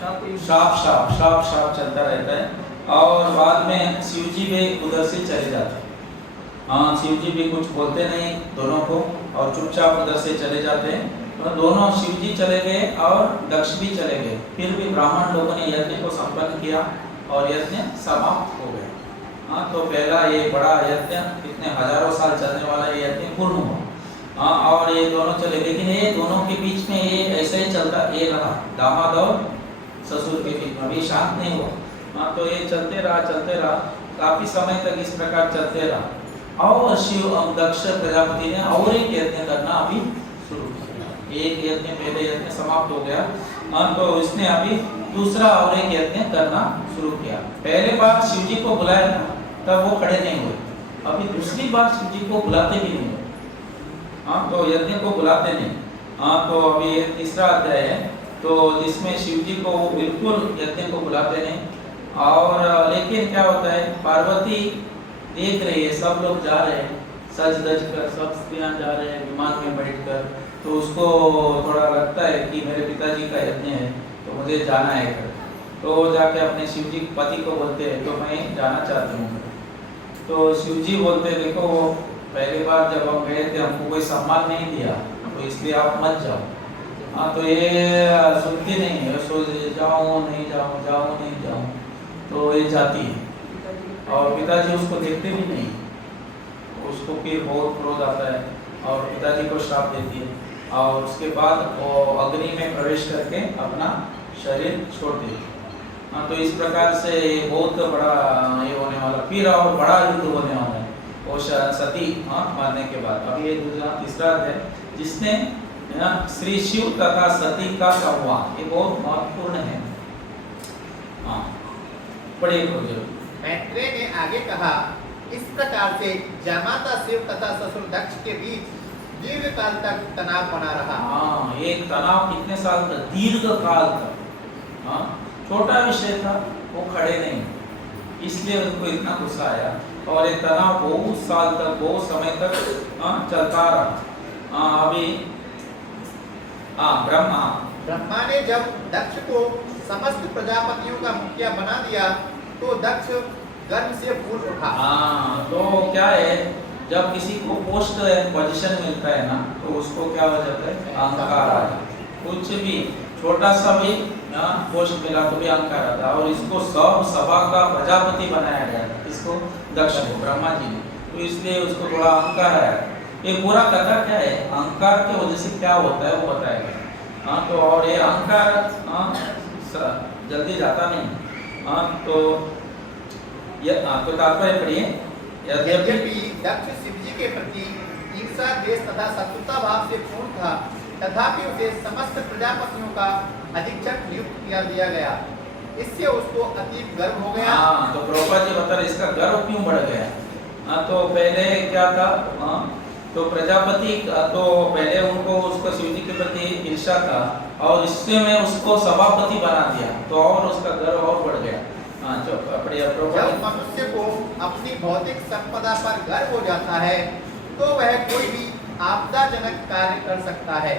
शाप चलता रहता है। और बाद में शिव जी भी उधर से चले जाते हैं। शिव जी भी कुछ बोलते नहीं दोनों को और चुपचाप उधर से चले जाते हैं। तो दोनों शिव जी चले गए और दक्ष भी चले गए। फिर भी ब्राह्मण लोगों ने यज्ञ को संपन्न किया और यज्ञ समाप्त हो गया। तो पहला ये बड़ा यज्ञ कितने हजारों साल चलने वाला ये यज्ञ पूर्ण हुआ। हाँ, और ये दोनों चले, लेकिन ये दोनों के बीच में ये ऐसे ही चलता, ये रहा दामाद और ससुर के बीच में, अभी शांत नहीं हुआ। हाँ, तो ये चलते रहा काफी समय तक इस प्रकार चलते रहा। और दक्ष प्रजापति ने और एक यज्ञ करना अभी शुरू किया। एक यज्ञ, पहले यज्ञ समाप्त हो गया। हाँ, तो इसने अभी दूसरा और एक यज्ञ करना शुरू किया। पहले बार शिव जी को बुलाया था, तब वो खड़े नहीं हुए। अभी दूसरी बार शिव जी को बुलाते भी नहीं हुए। हाँ, तो यज्ञ को बुलाते नहीं। हाँ, तो अभी ये तीसरा अध्याय है, तो जिसमें शिव जी को बिल्कुल यज्ञ को बुलाते नहीं। और लेकिन क्या होता है, पार्वती देख रही है, सब लोग जा रहे हैं सज धज कर, सब स्त्रियां जा रहे हैं विमान में बैठकर, तो उसको थोड़ा लगता है कि मेरे पिताजी का यज्ञ है तो मुझे जाना है कर। तो जाके अपने शिव जी पति को बोलते हैं, तो मैं जाना चाहती हूँ। तो शिव जी बोलते, देखो पहली बार जब हम गए थे हमको कोई सम्मान नहीं दिया, तो इसलिए आप मत जाओ। हाँ, तो ये सुनती नहीं है, सोच जाऊँ नहीं जाऊँ, तो ये जाती है। और पिताजी उसको देखते भी नहीं, उसको फिर बहुत क्रोध आता है और पिताजी को श्राप देती है। और उसके बाद वो अग्नि में प्रवेश करके अपना शरीर छोड़ देती है। हाँ, तो इस प्रकार से बहुत बड़ा ये होने वाला, फिर और बड़ा युद्ध होने वाला है वो सती मारने के बाद। अभी ये तीसरा है जिसने श्री शिव तथा सती का संवाद, ये बहुत महत्वपूर्ण है। हाँ, पढ़िए प्रोजेक्ट। मैत्रेय ने आगे कहा, इस प्रकार से जामाता शिव तथा ससुर दक्ष के बीच दीर्घ काल तक तनाव बना रहा। हाँ, ये तनाव कितने साल तक? दीर्घ काल तक। हाँ, छोटा विषय था, वो खड़े नहीं, इसलिए उनको इतना गुस्सा आया। और ये तनाव बहुत साल तक, बहुत समय तक चलता रहा। अभी ब्रह्मा ने जब दक्ष को समस्त प्रजापतियों का मुखिया बना दिया, तो दक्ष गर्व से फूल उठा। हाँ, तो क्या है, जब किसी को पोस्ट पोजीशन मिलता है ना, तो उसको क्या हो जाता है, अहंकार आ जाता है। कुछ भी छोटा सा भी पोस्ट मिला तो भी अहंकार आता है। और इसको सब सभा का प्रजापति बनाया गया, इसको दक्ष को, ब्रह्मा जी ने, तो इसलिए उसको थोड़ा अहंकार आया। ये पूरा कथा क्या है, अहंकार के वजह से क्या होता है वो बताएगा। हाँ, तो और ये अहंकार जल्दी जाता नहीं। हाँ, तो तात्पर्य पढ़िए। यद्यपि दक्ष शिव जी के प्रति ईर्षा, द्वेष तथा शत्रुता भाव से पूर्ण था, तथापि उसे समस्त प्रजापतियों का अधीक्षक नियुक्त किया दिया गया। इससे उसको अतीब गर्व हो गया। हाँ, तो प्रभुपाद जी बता रहे इसका गर्व क्यों बढ़ गया। हाँ, तो पहले क्या था, तो प्रजापति तो पहले उनको उसको शिव जी के प्रति ईर्षा था, और इससे में उसको सभापति बना दिया, तो और उसका गर्व और बढ़ गया। जब मनुष्य को अपनी भौतिक संपदा पर गर्व हो जाता है, तो वह कोई भी आपदाजनक कार्य कर सकता है।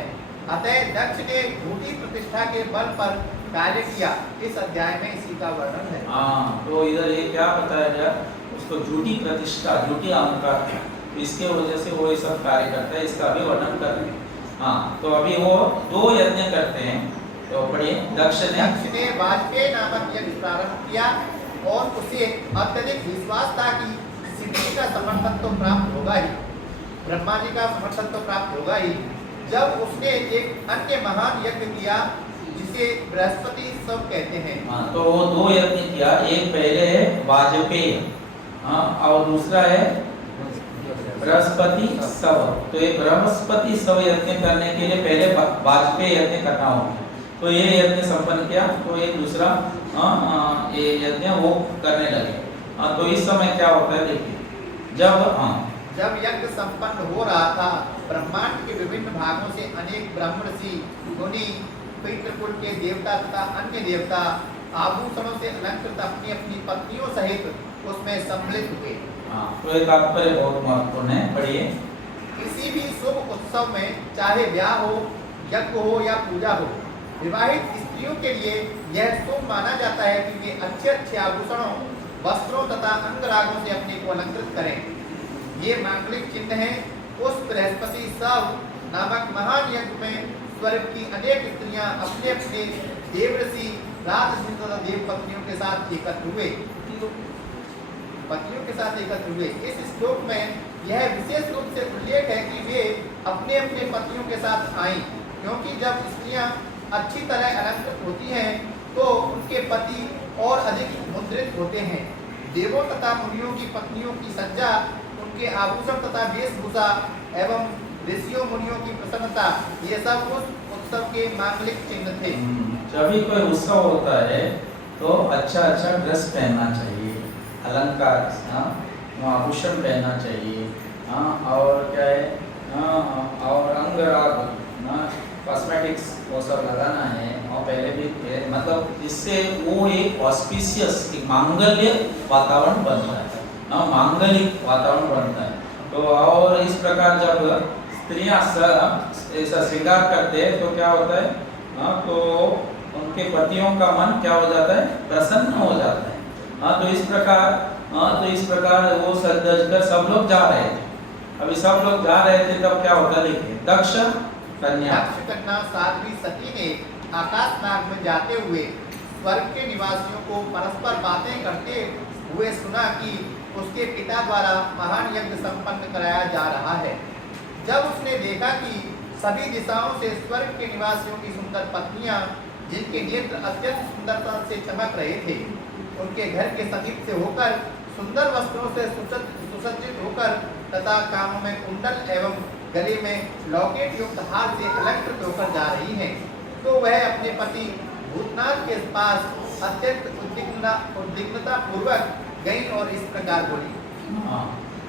अतः दक्ष ने झूठी प्रतिष्ठा के बल पर कार्य किया। इस अध्याय में इसी का वर्णन है। हाँ, तो इधर ये क्या बताया गया, उसको झूठी प्रतिष्ठा, झूठी अहंकार, इसके वजह से वो ये सब कार्य करता है, इसका भी वर्णन कर रहे हैं। हाँ, तो अभी वो 2 यज्ञ करते हैं, तो पढ़िए। दक्ष ने वाजपेयी नामक यज्ञ प्रारंभ किया, और उसे अत्यधिक विश्वास था कि शिव जी का समर्थन तो प्राप्त होगा ही, ब्रह्मा जी का समर्थन तो प्राप्त होगा ही, जब उसने एक अन्य महान यज्ञ किया जिसे बृहस्पति सब कहते हैं। हाँ, तो वो 2 यज्ञ किया, एक पहले है वाजपेय, हाँ, और दूसरा है बृहस्पति सब। तो ये बृहस्पति सब यज्ञ करने के लिए पहले वाजपेय यज्ञ करना होगा। तो ये यज्ञ संपन्न किया, तो ये दूसरा ये यज्ञ वो करने लगे। तो इस समय क्या होता है देखिए, जब यज्ञ संपन्न हो रहा था, ब्रह्मांड के विभिन्न भागों से अनेक ब्रह्मर्षि, मुनि, पितृकुल के देवता तथा अन्य देवता आभूषणों से अलंकृत अपनी अपनी पत्नियों सहित उसमें सम्मिलित हुए। तो ये तात्पर्य बहुत महत्वपूर्ण है, पढ़िए। किसी भी शुभ उत्सव में, चाहे ब्याह हो, यज्ञ हो या पूजा हो, विवाहित स्त्रियों के लिए यह शुभ माना जाता है कि वे अच्छे अच्छे आभूषणों, वस्त्रों तथा अंगरागों से अपने को अलंकृत करें। ये मांगलिक चिन्ह है। उस बृहस्पति सब नामक महान यज्ञ में स्वर्ग की अनेक स्त्रियां अपने अपने देवऋषि, राजऋषि तथा देव पत्नियों के साथ एकत्र हुए। इस श्लोक में यह विशेष रूप से उल्लेख है कि वे अपने अपने पतियों के साथ आईं, क्योंकि जब स्त्रियां अच्छी तरह अलंकृत होती हैं तो उनके पति और अधिक मुद्रित होते हैं। देवों तथा मुनियों की पत्नियों की सज्जा, उनके आभूषण तथा वेशभूषा एवं ऋषियों मुनियों की प्रसन्नता, ये सब उस उत्सव के मांगलिक चिन्ह थे। जब भी कोई उत्सव होता है तो अच्छा अच्छा ड्रेस पहनना चाहिए, अलंकार, आभूषण पहनना चाहिए, और क्या है, और अंगराग, कॉस्मेटिक्स वो सब लगाना है। और पहले भी मतलब इससे वो एक ऑस्पिशियस, एक मांगल्य वातावरण बनता है, मांगलिक वातावरण बनता है। तो और इस प्रकार जब स्त्रियां ऐसा श्रृंगार करते हैं तो क्या होता है, तो उनके पतियों का मन क्या हो जाता है, प्रसन्न हो जाता है। तो इस प्रकार वो सज-धज सब लोग जा रहे थे। अभी सब लोग जा रहे थे तब क्या होता है, देखिए दक्ष कन्या साध्वी सती ने आकाश मार्ग में जाते हुए स्वर्ग के निवासियों को परस्पर बातें करते हुए सुना कि उसके पिता द्वारा महान यज्ञ संपन्न कराया जा रहा है। जब उसने देखा कि सभी दिशाओं से स्वर्ग के निवासियों की सुंदर पत्नियां, जिनके नेत्र अत्यंत सुंदरता से चमक रहे थे, उनके घर के समीप से होकर सुंदर वस्त्रों से सुसज्जित होकर तथा कानों में कुंडल एवं गले में लॉकेट युक्त हार से अलंकृत होकर जा रही हैं, तो वह अपने पति भूतनाथ के पास अत्यंत उद्विग्नता पूर्वक गई और इस प्रकार बोली।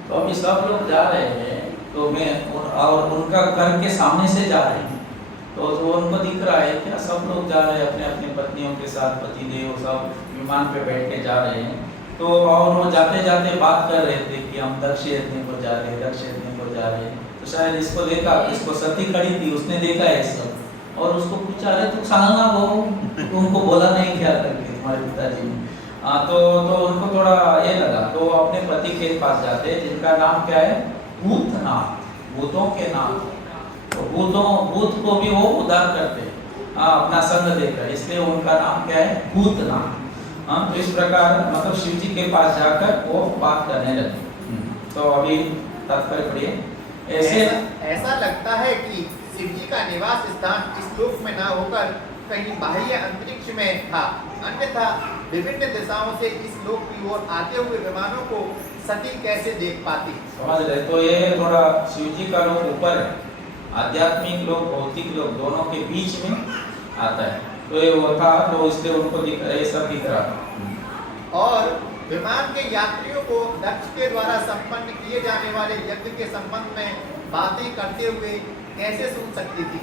तो अभी सब लोग जा रहे हैं तो मैं और उनका घर के सामने से जा रहे हैं, तो उनको दिख रहा है क्या सब लोग जा रहे हैं अपने अपने पत्नियों के साथ, पति देव सब विमान पे बैठ के जा रहे हैं। तो और वो जाते जाते बात कर रहे थे कि हम दक्ष यज्ञ को जा रहे हैं, दक्ष यज्ञ को जा रहे हैं। तो शायद इसको देखा, इसको सती खड़ी थी, उसने देखा है सब और उसको पूछा, अरे तू सांगा वो, तो उनको बोला नहीं क्या करके तुम्हारे पिताजी ने। तो उनको थोड़ा ये लगा, तो अपने पति के पास जाते, जिनका नाम क्या है, भूतनाथ, भूतों के नाम। तो भूत को भी वो उद्धार करते हैं, अपना संग देकर, इसलिए उनका नाम क्या है, भूतनाथ। तो इस प्रकार मतलब शिव जी के पास जाकर वो बात करने लगे। तो अभी तात्पर्य पढ़िए। ऐसा लगता है कि शिव जी का निवास स्थान इस लोक में न होकर कहीं बाह्य अंतरिक्ष में था, अन्यथा विभिन्न दिशाओं से इस लोक की ओर आते हुए विमानों को सती कैसे देख पाती। समझ रहे, तो ये थोड़ा शिव जी का लोक ऊपर है, आध्यात्मिक लोक भौतिक लोक दोनों के बीच में आता है। तो ये वो था, तो इसलिए उनको ऐसा दिख रहा। और विमान के यात्रियों को दक्ष के द्वारा संपन्न किए जाने वाले यज्ञ के संबंध में बातें करते हुए कैसे सुन सकती थी।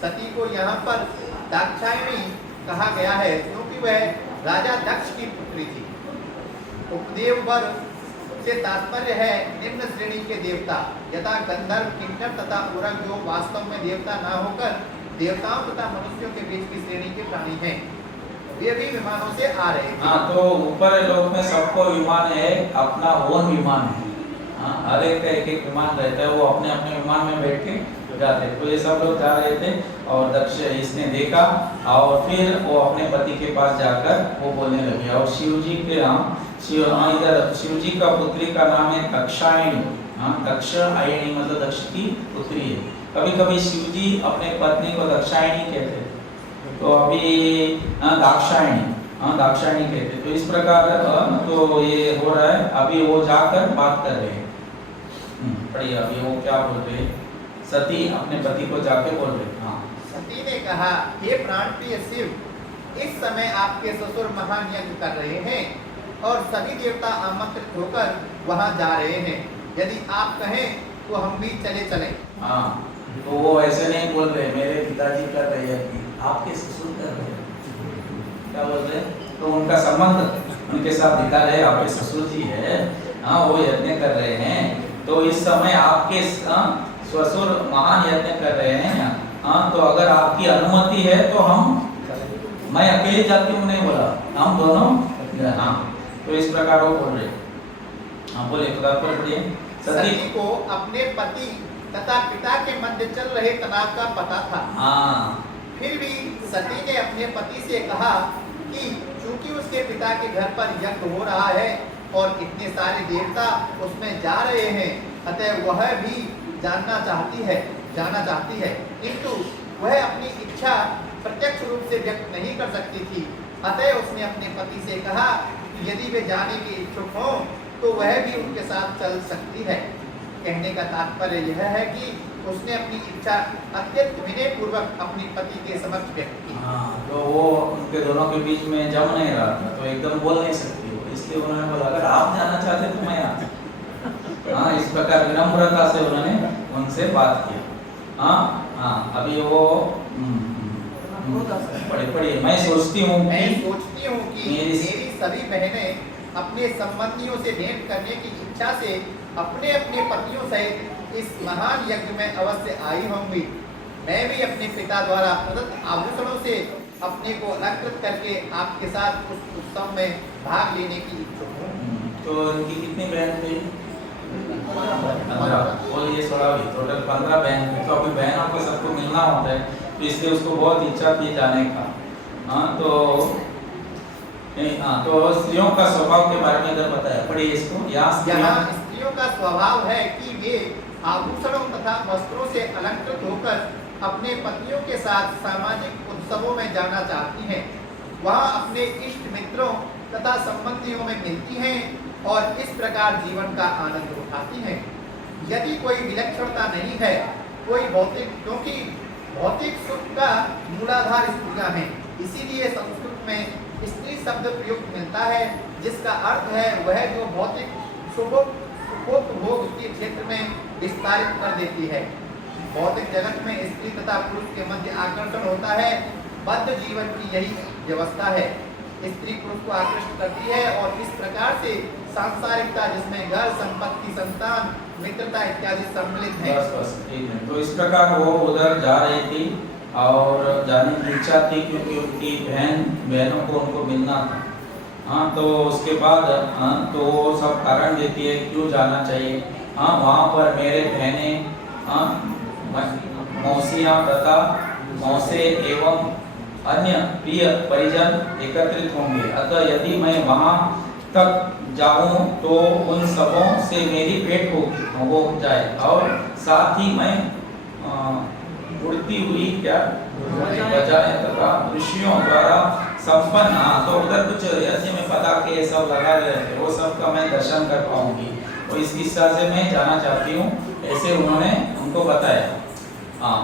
सती को यहाँ पर दाक्षायणी कहा गया है क्योंकि वह राजा दक्ष की पुत्री थी। उपदेव वर से तात्पर्य है निम्न श्रेणी के देवता, यथा गंधर्व, किन्नर तथा उरग, जो वास्तव में देवता न होकर देवताओं तथा मनुष्यों के बीच की श्रेणी के प्राणी हैं। वे भी विमानों से आ रहे थे। तो ऊपर लोक में सबको विमान है, अपना ओन विमान है। हर एक का एक विमान रहता है, वो अपने अपने विमान में बैठ के जाते। तो ये सब लोग जा रहे थे और दक्ष इसने देखा और फिर वो अपने पति के पास जाकर वो बोलने लगे। और शिव जी के इधर शिव जी का पुत्री का नाम है दक्षायणी। दक्षायणी मतलब दक्ष की पुत्री है। कभी कभी शिव जी अपने पत्नी को दक्षायणी कहते थे, तो अभी दाक्षायणी कहते। तो इस प्रकार तो ये हो रहा है, अभी वो जाकर बात कर रहे हैं। पढ़िए अभी वो क्या बोल रहे हैं। सती अपने पति को जाके बोल रहे हैं। सती ने कहा, हे प्राणप्रिय शिव, इस समय आपके ससुर महान यज्ञ कर रहे हैं और सभी देवता आमंत्रित होकर वहां जा रहे हैं। यदि आप कहें तो हम भी चले। तो वो ऐसे नहीं बोल रहे मेरे पिताजी कर रहे हैं, आपके ससुर कर रहे हैं, क्या बोल रहे हैं। तो उनका संबंध उनके साथ दिखा रहे, आपके ससुर जी है, वो यज्ञ कर रहे हैं। तो इस समय आपके ससुर महान यज्ञ कर रहे हैं। तो अगर आपकी अनुमति है तो मैं अकेले जाती हूँ नहीं बोला, हम दोनों। तो इस प्रकार वो बोल रहे। बोले पढ़िए। सती को अपने पति तथा पिता के मध्य चल रहे तनाव का पता था। फिर भी सती ने अपने पति से कहा कि चूंकि उसके पिता के घर पर यज्ञ हो रहा है और इतने सारे देवता उसमें जा रहे हैं, अतः वह भी जाना चाहती है, किंतु वह अपनी इच्छा प्रत्यक्ष रूप से व्यक्त नहीं कर सकती थी। अतः उसने अपने पति से कहा कि यदि वे जाने के इच्छुक हों तो वह भी उनके साथ चल सकती है। कहने का तात्पर्य यह है कि उसने अपनी इच्छा अत्यंत विनय पूर्वक अपने पति के समक्ष व्यक्त की। तो वो उनके दोनों के बीच में जम नहीं रहा था, तो एकदम बोल नहीं सकती वो, इसलिए उन्होंने बोला अगर आप जाना चाहते तो मैं आता। इस प्रकार विनम्रता से उन्होंने उनसे बात की। अभी वो पढ़िए। मैं सोचती हूँ कि मेरी सभी बहनें अपने संबंधियों से भेंट करने की इच्छा से अपने अपने पतियों सहित इस महान यज्ञ में अवश्य आई होंगी। मैं भी अपने पिता द्वारा प्रदत्त आभूषणों से अपने को अलंकृत करके आपके साथ उस उत्सव में भाग लेने की इच्छुक हूँ। तो इनकी कितनी बहन थी? 15। बोलिए थोड़ा भी, टोटल 15 बहन थे। तो अभी बहनों को सबको मिलना होता है, तो इसलिए उसको बहुत इच्छा थी जाने का। तो स्त्रियों का स्वभाव के बारे में इधर बताया, पढ़िए इसको। यहाँ स्त्रियों का स्वभाव है कि वे आभूषणों तथा वस्त्रों से अलंकृत होकर अपने पतियों के साथ सामाजिक उत्सवों में जाना चाहती हैं। वहाँ अपने इष्ट मित्रों तथा संबंधियों में मिलती हैं और इस प्रकार जीवन का आनंद उठाती हैं। यदि कोई विलक्षणता नहीं है, क्योंकि भौतिक सुख का मूलाधार स्त्रियां हैं, इसीलिए संस्कृत में स्त्री शब्द प्रयुक्त मिलता है, जिसका अर्थ है वह जो भौतिक सुखोपभोग के क्षेत्र में विस्तारित कर देती है। भौतिक जगत में स्त्री तथा पुरुष के मध्य आकर्षण होता है। बद्ध जीवन की यही व्यवस्था है। स्त्री पुरुष को आकृष्ट करती है और इस प्रकार से सांसारिकता, जिसमें घर, संपत्ति, संतान, मित्रता इत्यादि सम्मिलित है। ठीक है। तो इस प्रकार वो उधर जा रही थी और जाने की इच्छा थी, क्योंकि उनकी बहनों को उनको मिलना था। तो उसके बाद तो वो सब कारण देती है क्यों जाना चाहिए। वहाँ पर मेरे बहनें, मौसियाँ तथा मौसे एवं अन्य प्रिय परिजन एकत्रित होंगे। अतः यदि मैं वहाँ तक जाऊँ तो उन सबों से मेरी भेंट हो जाए और साथ ही मैं उड़ती हुई बजाय तथा ऋषियों द्वारा संपन्न। तो उधर कुछ यज्ञ में पताके सब लगाए गए थे, वो सब का मैं दर्शन कर पाऊंगी। तो इस इच्छा से मैं जाना चाहती हूँ, ऐसे उन्होंने उनको बताया।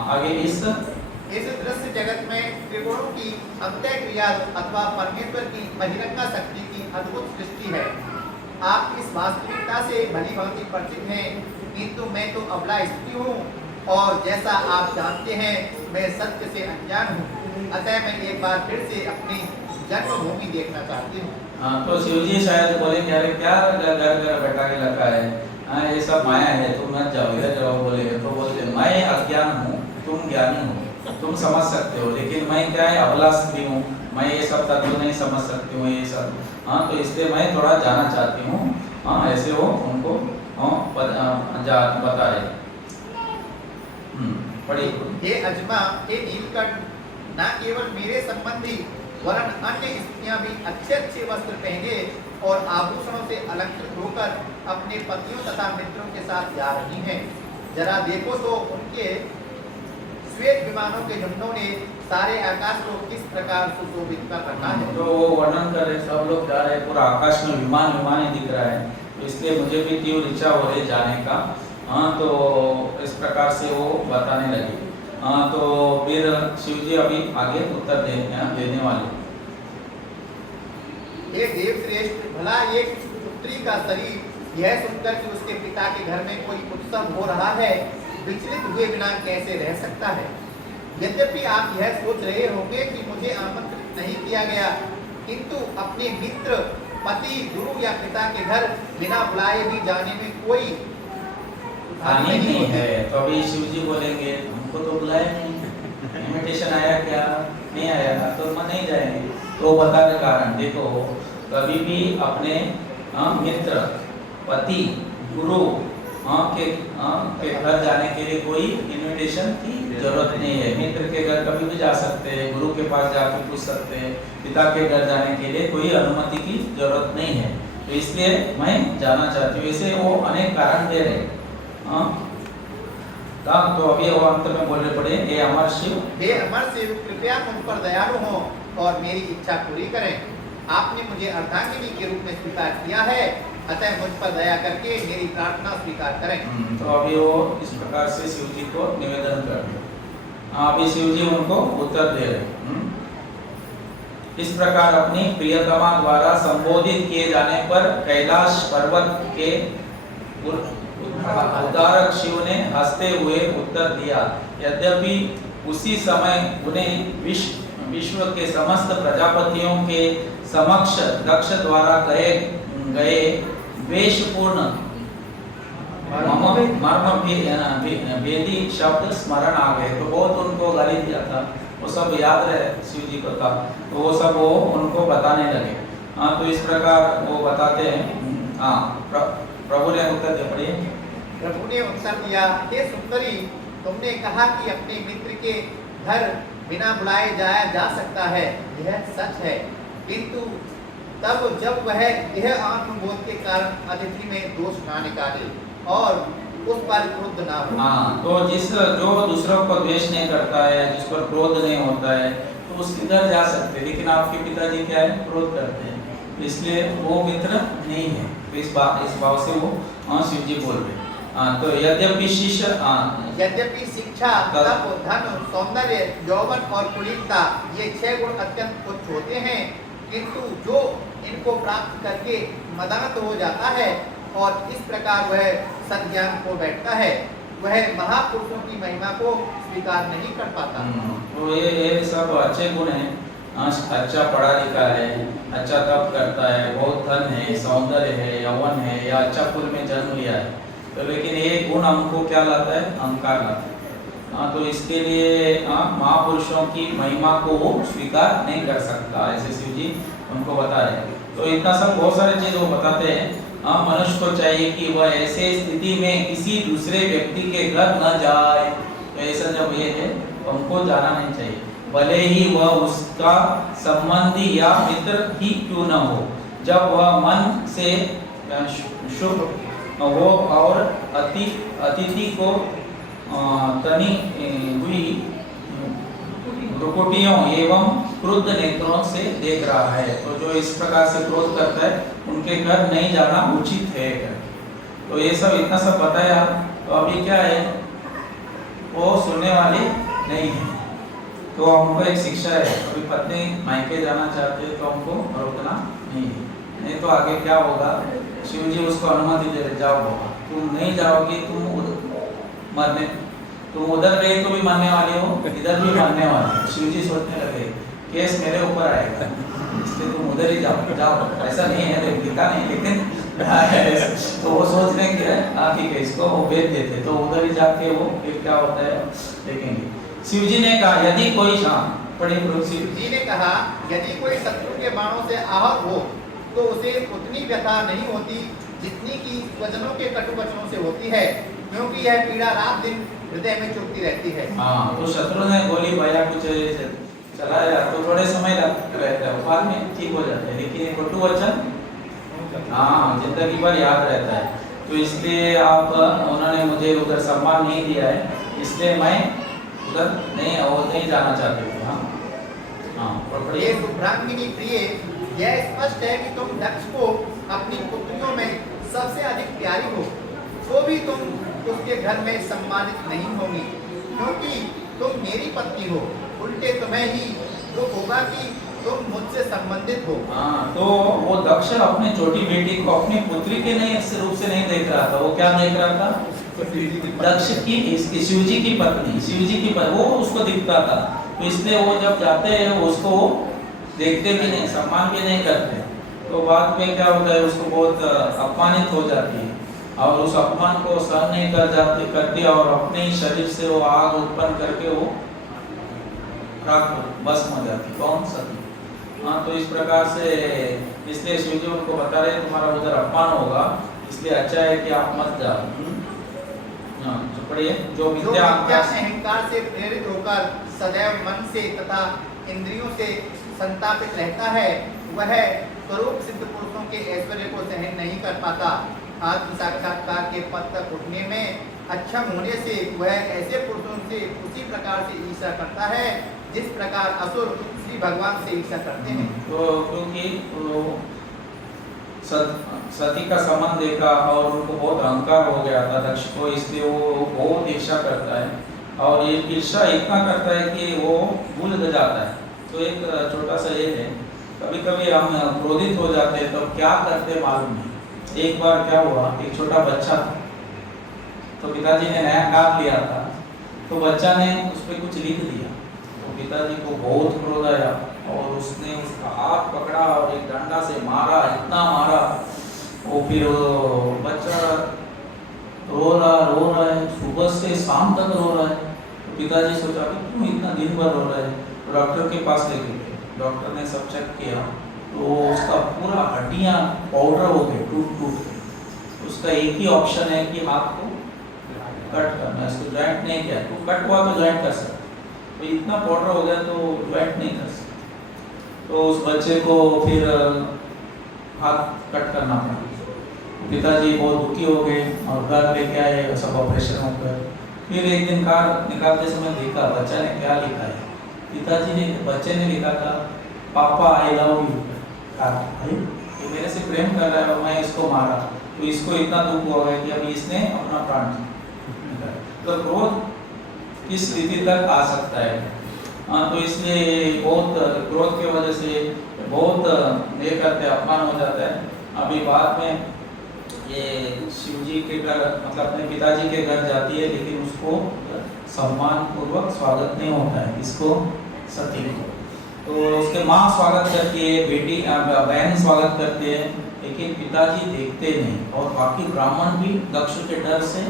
आगे इस दृश्य जगत में त्रिगुणों की अंतः क्रिया अथवा परमेश्वर की बहिरंगा शक्ति की अद्भुत सृष्टि है। आप इस वास्तविकता से भली भांति परिचित हैं, किंतु मैं तो अबला स्त्री हूँ और जैसा आप जानते हैं मैं सत्य से अज्ञान हूँ। अतः मैं एक बार फिर से अपनी जन्मभूमि देखना चाहती हूँ। तो शिवजी शायद बोले क्या घर बैठा के रखा है, ये सब माया है, तुम मत जाओ, इधर जाओ। बोले तो बोलते मैं अज्ञान हूँ, तुम ज्ञानी हो, तुम समझ सकते हो, लेकिन मैं क्या है अबला स्त्री हूँ, मैं ये सब तत्व नहीं समझ सकती हूँ ये सब। तो इसलिए मैं थोड़ा जाना चाहती हूँ। ऐसे वो उनको बताए। पढ़िए। हे अजमा, हे नीलकंठ, न केवल मेरे संबंधी वरन अन्य स्त्रियां भी अच्छे अच्छे वस्त्र पहने और आभूषणों से अलंकृत होकर अपने पतियों तथा मित्रों के साथ जा रही हैं। जरा देखो तो उनके श्वेत विमानों के झंडों ने सारे आकाश को किस प्रकार सुशोभित कर रखा है। तो वो वर्णन कर रहे, सब लोग जा रहे, पूरा आकाश में विमान दिख रहा है, तो इसलिए मुझे भी तीव्र इच्छा हो रही जाने का। तो इस प्रकार से वो बताने लगे। तो फिर शिवजी अभी आगे उत्तर देने वाले। हे देवश्रेष्ठ, भला एक पुत्री का शरीर यह सुनकर कि उसके पिता के घर में कोई उत्सव हो रहा है विचलित हुए बिना कैसे रह सकता है। यद्यपि आप यह सोच रहे होंगे कि मुझे आमंत्रित नहीं किया गया, किंतु अपने मित्र, पति, गुरु या पिता के घर बिना बुलाए भी जाने में कोई हानि नहीं है। तो अभी शिवजी बोलेंगे हमको तो बुलाया नहीं, इनविटेशन आया क्या, नहीं आया, तो हम नहीं जाएंगे। तो बताने कारण देखो, कभी भी अपने मित्र, पति, गुरु के घर जाने के लिए कोई इनविटेशन की जरूरत नहीं है। मित्र के घर कभी भी जा सकते हैं, गुरु के पास जाकर पूछ सकते हैं, पिता के घर जाने के लिए कोई अनुमति की जरूरत नहीं है। तो इसलिए मैं जाना चाहती हूँ। ऐसे वो अनेक कारण दे रहे। हाँ तो अभी वो अंत में बोलने पड़े, हे अमर शिव, हे अमर शिव, कृपया मुझ पर दयालु हो और मेरी इच्छा पूरी करें। आपने मुझे अर्धांगिनी के रूप में स्वीकार किया है, अतः मुझ पर दया करके मेरी प्रार्थना स्वीकार करें। तो अभी वो इस प्रकार से शिव जी को निवेदन कर रहे। अभी शिव जी उनको उत्तर दे रहे। इस प्रकार अपनी प्रियतमा द्वारा संबोधित किए जाने पर कैलाश पर्वत के उद्धारक शिव ने हंसते हुए उत्तर दिया, यद्यपि उसी समय उन्हें विश्व के समस्त प्रजापतियों के समक्ष दक्ष द्वारा कहे गए द्वेषपूर्ण भेदी शब्द स्मरण आ गए। तो बहुत उनको गाली दिया था, वो सब याद रहे शिव जी को था, तो वो सब वो उनको बताने लगे। तो इस प्रकार वो बताते हैं। प्रभु ने उत्तर दिया, पढ़िए। प्रभु ने उत्तर दिया, हे सुंदरी, तुमने कहा कि अपने मित्र के घर बिना बुलाए जाया जा सकता है, यह सच है, किंतु तब जब वह यह आत्मबोध के कारण अतिथि में दोष ना निकाले और उस पर क्रोध ना हो। तो जो दूसरों को द्वेष नहीं करता है, जिस पर क्रोध नहीं होता है, तो उसके घर जा सकते हैं। लेकिन आपके पिताजी क्या है, क्रोध करते हैं, इसलिए वो मित्र नहीं है। तो इस भाव से वो शिव जी बोल रहे। तो यद्यपि शिक्षा, तप, धन, सौंदर्य, यौवन और कुलीनता ये 6 गुण अत्यंत उच्च होते हैं, किंतु जो इनको प्राप्त करके मदान्त हो जाता है और इस प्रकार वह सद्ज्ञान को बैठता है, वह महापुरुषों की महिमा को स्वीकार नहीं कर पाता। तो ये सब अच्छे गुण हैं। अच्छा पढ़ा लिखा है, अच्छा तप करता है, बहुत धन है, सौंदर्य है, यौवन है, या अच्छा कुल में जन्म लिया है, तो लेकिन ये गुण हमको क्या लाता है, अहंकार लाता है। तो इसके लिए महापुरुषों की महिमा को वो स्वीकार नहीं कर सकता, ऐसे शिव जी उनको बता रहे हैं। तो इतना सब बहुत सारे चीज वो बताते हैं। मनुष्य को चाहिए कि वह ऐसे स्थिति में किसी दूसरे व्यक्ति के घर न जाए। तो ऐसा जब ये है, हमको जाना नहीं चाहिए, भले ही वह उसका संबंधी या मित्र ही क्यों न हो। जब वह मन से शुभ हो और अतिथि को तनी हुई भ्रुकुटियों एवं क्रुद्ध नेत्रों से देख रहा है, तो जो इस प्रकार से क्रोध करता है, उनके घर नहीं जाना उचित है। तो ये सब इतना सब बताया। तो अभी क्या है, वो सुनने वाले नहीं है। तो हमको एक शिक्षा है, अभी पत्नी मायके जाना चाहते हैं तो हमको रोकना नहीं है, नहीं तो आगे क्या होगा, शिव जी उसको अनुमति दे रहे, जाओ बाबा, तुम नहीं जाओगी, तुम उधर गए तो भी मरने वाले हो, इधर भी मरने वाले हो। शिव जी सोचने लगे केस मेरे ऊपर आएगा, इसलिए तुम उधर ही जाओ। ऐसा नहीं है, लिखा नहीं, लेकिन तो वो सोच रहे कि ठीक है, इसको वो भेज देते, तो उधर ही जाके वो फिर क्या होता है देखेंगे। शिव जी ने कहा, यदि कोई शिव जी ने कहा, यदि कोई शत्रु के बाणों से आहत हो तो उसे उतनी व्यथा नहीं होती जितनी की स्वजनों के कटु वचनों से होती है, क्योंकि यह पीड़ा रात दिन हृदय में चुभती रहती है। तो शत्रु ने गोली भैया कुछ चलाया तो थोड़े समय रहता है, बाद में ठीक हो जाता है, लेकिन ये कटु वचन जिंदगी भर याद रहता है। तो इसलिए उन्होंने मुझे उधर सम्मान नहीं दिया है, इसलिए मैं उधर नहीं जाना चाहते थे। ये शुभ्रांगिनी प्रिय, यह स्पष्ट है कि तुम दक्ष को अपनी पुत्रियों में सबसे अधिक प्यारी हो, तो भी तुम उसके घर में सम्मानित नहीं होगी, क्योंकि तुम मेरी पत्नी हो। उल्टे तुम्हें ही दुख होगा कि तुम मुझसे संबंधित हो। तो वो दक्ष अपने छोटी बेटी को अपनी पुत्री के रूप से नहीं देख रहा था, वो क्या देख रहा था, दक्ष की, इसकी शिव जी की पत्नी, वो उसको दिखता था। तो इसलिए वो जब जाते हैं उसको देखते भी नहीं, सम्मान भी नहीं करते। तो बाद में क्या होता है, उसको बहुत अपमानित हो जाती है और उस अपमान को सहन नहीं करती और अपने ही शरीर से वो आग उत्पन्न करके वो भस्म हो जाती। कौन सती? तो इस प्रकार से, इसलिए शिव जी उनको बता रहे तुम्हारा उधर अपमान होगा, इसलिए अच्छा है कि आप मत जाओ। जो विद्या अहंकार से प्रेरित होकर सदैव मन से तथा इंद्रियों से संतापित रहता है, वह स्वरूप सिद्ध पुरुषों के ऐश्वर्य को सहन नहीं कर पाता। आत्म साक्षात्कार के पद तक उठने में अक्षम होने से वह ऐसे पुरुषों से उसी प्रकार से ईर्ष्या करता है जिस प्रकार असुर श्री भगवान से ईर्ष्या करते हैं। तो क्योंकि सती का समान देखा और उनको बहुत अहंकार हो गया था दक्ष को, इसलिए वो बहुत ईर्ष्या करता है और ये ईर्ष्या इतना करता है कि वो भूल जाता है। तो एक छोटा सा ये है, कभी कभी हम क्रोधित हो जाते हैं तो क्या करते मालूम नहीं। एक बार क्या हुआ, एक छोटा बच्चा था, तो पिताजी ने नया कार लिया था, तो बच्चा ने उस पर कुछ लिख दिया, तो पिताजी को बहुत क्रोध आया और उसने उसका हाथ पकड़ा और एक डंडा से मारा, इतना मारा। वो फिर बच्चा रो रहा है, सुबह से शाम तक रो रहा है। तो पिताजी सोचा कि क्यों इतना दिन भर रो रहा है, तो डॉक्टर के पास ले गए। डॉक्टर ने सब चेक किया तो उसका पूरा हड्डियाँ पाउडर हो गए, टूट के। उसका एक ही ऑप्शन है कि हाथ को कट करना, इसको ज्वाइंट नहीं किया तो कट हुआ तो ज्वाइंट कर सकते, तो इतना पाउडर हो गया तो ज्वाइंट नहीं कर सकते। तो उस बच्चे को फिर हाथ कट करना पड़ा। पिताजी बहुत दुखी हो गए और घर लेके आए, सब ऑपरेशन हो गया। फिर एक दिन कार निकालते समय देखा बच्चा ने क्या लिखा है। पिताजी ने, बच्चे ने लिखा था, पापा आई लव यू। भाई ये मेरे से प्रेम कर रहा है और मैं इसको मारा, तो इसको इतना दुख हो गया कि अभी इसने अपना प्राण निकाला। तो क्रोध किस रीति तक आ सकता है। तो इसलिए बहुत क्रोध की वजह से बहुत ये करते अपमान हो जाता है। अभी बाद में ये शिव जी के घर, मतलब अपने पिताजी के घर जाती है, लेकिन उसको सम्मान पूर्वक स्वागत नहीं होता है, इसको सती को। तो उसके माँ स्वागत करती है, बेटी बहन स्वागत करती है, लेकिन पिताजी देखते नहीं और बाकी ब्राह्मण भी दक्ष के डर से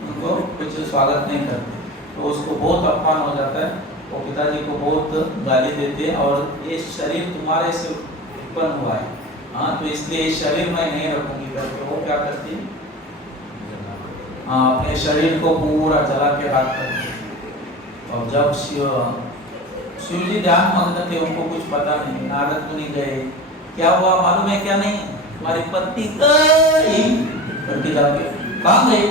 उनको कुछ स्वागत नहीं करते। तो उसको बहुत अपमान हो जाता है, वो पिताजी को बहुत गाली देते हैं और ये शरीर तुम्हारे से उत्पन्न हुआ है, हाँ, तो इसलिए ये शरीर मैं नहीं रखूंगी करके वो क्या करती है, अपने शरीर को पूरा जला के राख करती है। और जब शिव जी ध्यान मग्न थे, उनको कुछ पता नहीं, नारद मुनि गए, क्या हुआ मालूम है क्या नहीं, तुम्हारी पत्नी करके जाके कहाँ गई,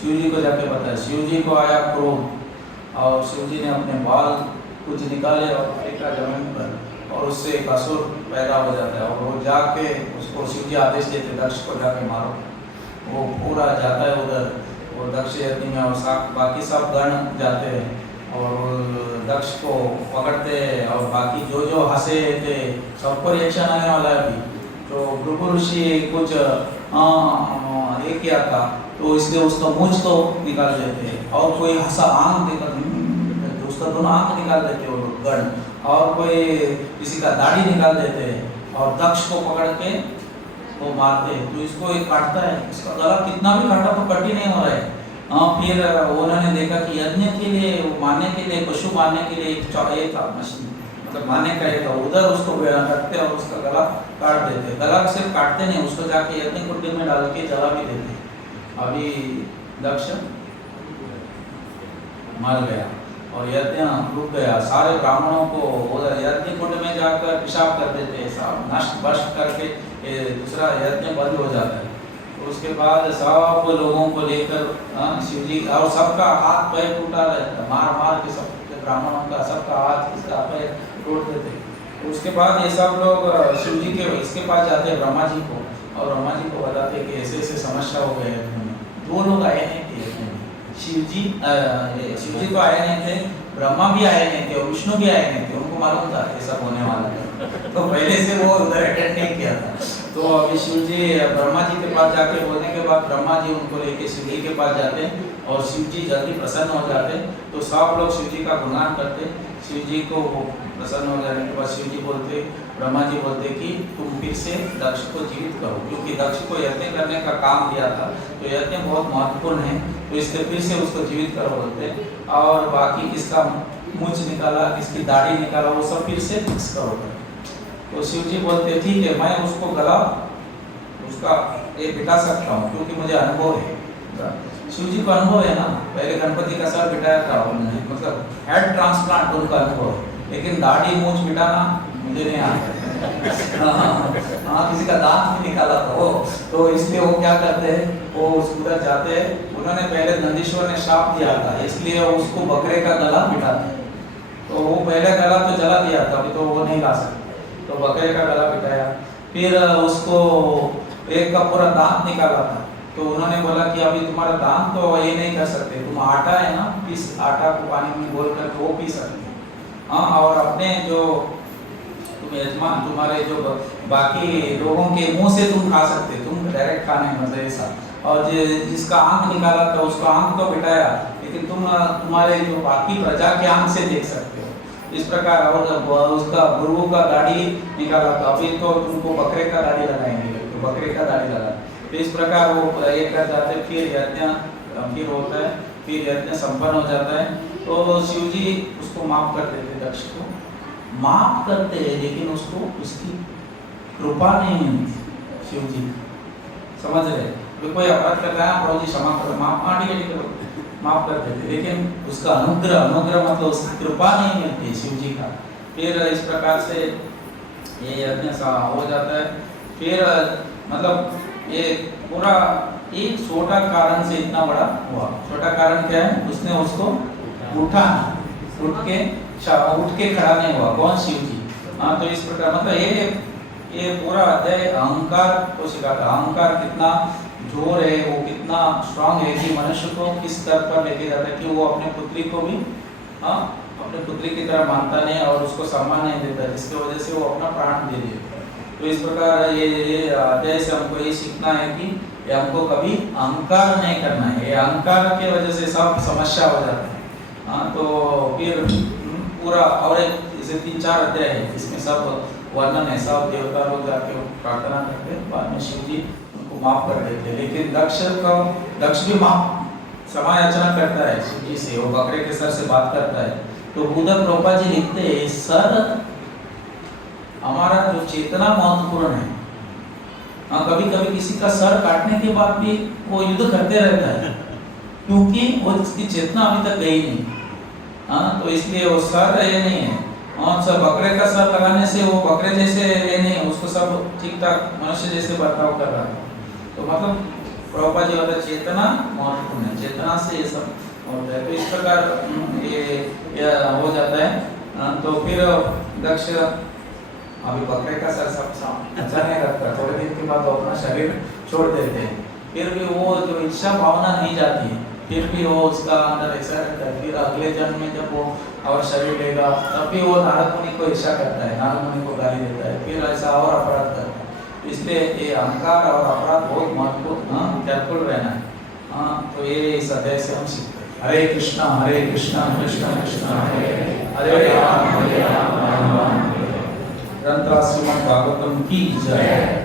शिव जी को जाके बताया। शिव जी को आया क्रोध और शिव जी ने अपने बाल कुछ निकाले और फेंका जमीन पर, और उससे एक असुर पैदा हो जाता है और वो जाके उसको शिव जी आदेश देते दक्ष को जाके मारो। वो पूरा जाता है उधर, वो दक्ष यज्ञ में, और बाकी सब गण जाते हैं और दक्ष को पकड़ते हैं, और बाकी जो जो हंसे थे सबको रिएक्शन आने वाला है। अभी तो भृगु ऋषि कुछ ये किया था, तो इसलिए उसका मूंछ तो निकाल देते हैं, और कोई हंसा आंख देकर उसका दोनों आंख निकाल देते हैं वो गण, और कोई किसी का दाढ़ी निकाल देते हैं और दक्ष को पकड़ के वो मारते हैं। तो इसको एक काटता है, इसका गला कितना भी काटा तो कट ही नहीं हो रहा है। फिर उन्होंने देखा कि यज्ञ के लिए, मारने के लिए, पशु मारने के लिए एक था मशीन, मतलब मारने का एक था, उधर उसको रखते और उसका गला काट देते। गला सिर्फ काटते नहीं, उसको जाके यज्ञ कुंड में डाल के जला भी देते। अभी दक्ष मर गया और यज्ञ रुक गया। सारे ब्राह्मणों को यज्ञ कुंड में जाकर पेशाब कर देते, सब नष्ट भ्रष्ट करके दूसरा यज्ञ बंद हो जाता है। तो उसके बाद सब लोगों को लेकर शिव जी, और सबका हाथ पैर टूटा रहता, मार मार के सब ब्राह्मणों का सबका हाथ इसका पैर तोड़ देते। तो उसके बाद ये सब लोग शिव जी के इसके पास जाते हैं, ब्रह्मा जी को, और ब्रह्मा जी को बताते कि ऐसे ऐसे समस्या हो गए है। दो लोग आए नहीं थे, शिव जी तो आए नहीं थे, ब्रह्मा भी आए नहीं थे और विष्णु भी आए नहीं थे। उनको मालूम था ये सब होने वाला है, तो पहले से वो उधर अटेंड नहीं किया था। तो अभी शिव जी ब्रह्मा जी के पास जाके बोलने के बाद ब्रह्मा जी उनको लेके शिव जी के पास जाते हैं और शिव जी जल्दी प्रसन्न हो जाते। तो सब लोग शिव जी का गुणगान करते। शिव जी को प्रसन्न हो जाने के बाद शिव जी बोलते, ब्रह्मा जी बोलते कि तुम फिर से दक्ष को जीवित करो, क्योंकि दक्ष को यज्ञ करने का काम दिया था, तो यज्ञ बहुत महत्वपूर्ण है, तो इसलिए फिर से उसको जीवित करो बोलते। और बाकी किसका मूंछ निकाला, किसकी दाढ़ी निकाला, वो सब फिर से फिक्स करो। तो शिव जी बोलते ठीक है, मैं उसको गला उसका ये बिठा सकता हूँ, क्योंकि मुझे अनुभव है। शिव जी को अनुभव है ना, पहले गणपति का सर बिठाया था उन्होंने, मतलब हेड ट्रांसप्लांट उनका अनुभव है, लेकिन दाढ़ी मूंछ बिठाना मुझे नहीं आता। हाँ, किसी का दांत भी निकाला था वो, तो इसलिए वो क्या करते हैं, वो उधर जाते हैं। उन्होंने पहले नंदीश्वर ने शाप दिया था, इसलिए उसको बकरे का गला पिटाते हैं। तो वो पहले गला तो जला दिया था, अभी तो वो नहीं ला सकते, तो बकरे का गला पिटाया। फिर उसको एक का पूरा दांत निकाला था, तो उन्होंने बोला कि अभी तुम्हारा दांत तो ये नहीं कर सकते, तुम आटा है ना, पीस आटा को पानी में बोल करके वो पी सकते हो। हाँ, और अपने जो तुम यजमान, तुम्हारे जो बाकी लोगों के मुंह से तुम खा सकते, तुम डायरेक्ट खाना है, मतलब ऐसा। और जिसका आंख निकाला था उसका आंख तो बिठाया, लेकिन तुम तुम्हारे जो बाकी प्रजा के आंख से देख सकते हो, इस प्रकार। और उसका गुरु का दाढ़ी निकाला था, अभी तो तुमको बकरे का दाढ़ी लगाएंगे, तो बकरे का दाढ़ी लगा। तो इस प्रकार वो ये कर जाते, फिर यज्ञ फिर होता है, फिर यज्ञ संपन्न हो जाता है। तो शिव जी उसको माफ कर देते, दक्ष को माफ करते हैं, लेकिन उसको उसकी कृपा नहीं मिलती शिव जी, समझ रहे? तो कोई अपराध कर रहा है, प्रभु जी क्षमा करो, माफ माफ कर देते, लेकिन उसका अनुग्रह मतलब उसकी कृपा नहीं मिलती शिव जी का। फिर इस प्रकार से ये यज्ञ हो जाता है। फिर मतलब ये पूरा एक छोटा कारण से इतना बड़ा हुआ। छोटा कारण क्या है? उसने उसको उठा, उठ के खड़ा नहीं हुआ। कौन? शिव जी। हाँ, तो इस प्रकार मतलब ये पूरा अध्याय अहंकार को सिखाता है। अहंकार कितना जोर है, वो कितना स्ट्रांग है कि मनुष्य को किस स्तर पर लेके जाता है कि वो अपने पुत्री को भी अपने पुत्री की तरह मानता नहीं और उसको सम्मान नहीं देता, जिसकी वजह से वो अपना प्राण दे देता। तो इस प्रकार ये अध्याय से हमको ये सीखना है कि हमको कभी अहंकार नहीं करना है। ये अहंकार की वजह से सब समस्या हो जाता है। हाँ, तो फिर पूरा और एक जैसे 3-4 अध्याय है, इसमें सब वर्णन है, सब देवता लोग जाके प्रार्थना करते हैं, बाद में शिव जी उनको माफ कर देते हैं। लेकिन दक्ष भी माफ समायाचना करता है शिव जी से, वो बकरे के सर से बात करता है। तो बुद्ध कृपा जी लिखते हैं, सर हमारा जो चेतना महत्वपूर्ण है। हाँ, कभी कभी किसी का सर काटने के बाद भी वो युद्ध करते रहता है, क्योंकि वो उसकी चेतना अभी तक गई नहीं। हाँ, तो इसलिए वो सर ये नहीं है। और सब बकरे का सर लगाने से वो बकरे जैसे ये नहीं, उसको सब ठीक ठाक मनुष्य जैसे बर्ताव कर रहा है। तो मतलब प्रभुपाद जी वाला चेतना महत्वपूर्ण है, चेतना से ये सब होता है। तो इस प्रकार ये हो जाता है। तो फिर दक्ष अभी बकरे का सर सब अच्छा नहीं लगता, थोड़े दिन के बाद वो अपना शरीर छोड़ देते हैं। फिर भी वो जो इच्छा भावना नहीं जाती है, फिर भी वो उसका अंदर ऐसा रहता है। फिर अगले जन्म में जब वो और शरीर लेगा, तब भी वो नारद मुनि को ईर्षा करता है, नारद मुनि को गाली देता है, फिर ऐसा और अपराध करता है। इसलिए ये अहंकार और अपराध बहुत महत्वपूर्ण केयरफुल रहना है। हाँ, तो ये इस अध्याय से हम सीखते हैं। हरे कृष्णा कृष्णा कृष्णा हरे राम ग्रंथ श्रीमद् भागवतम की जय।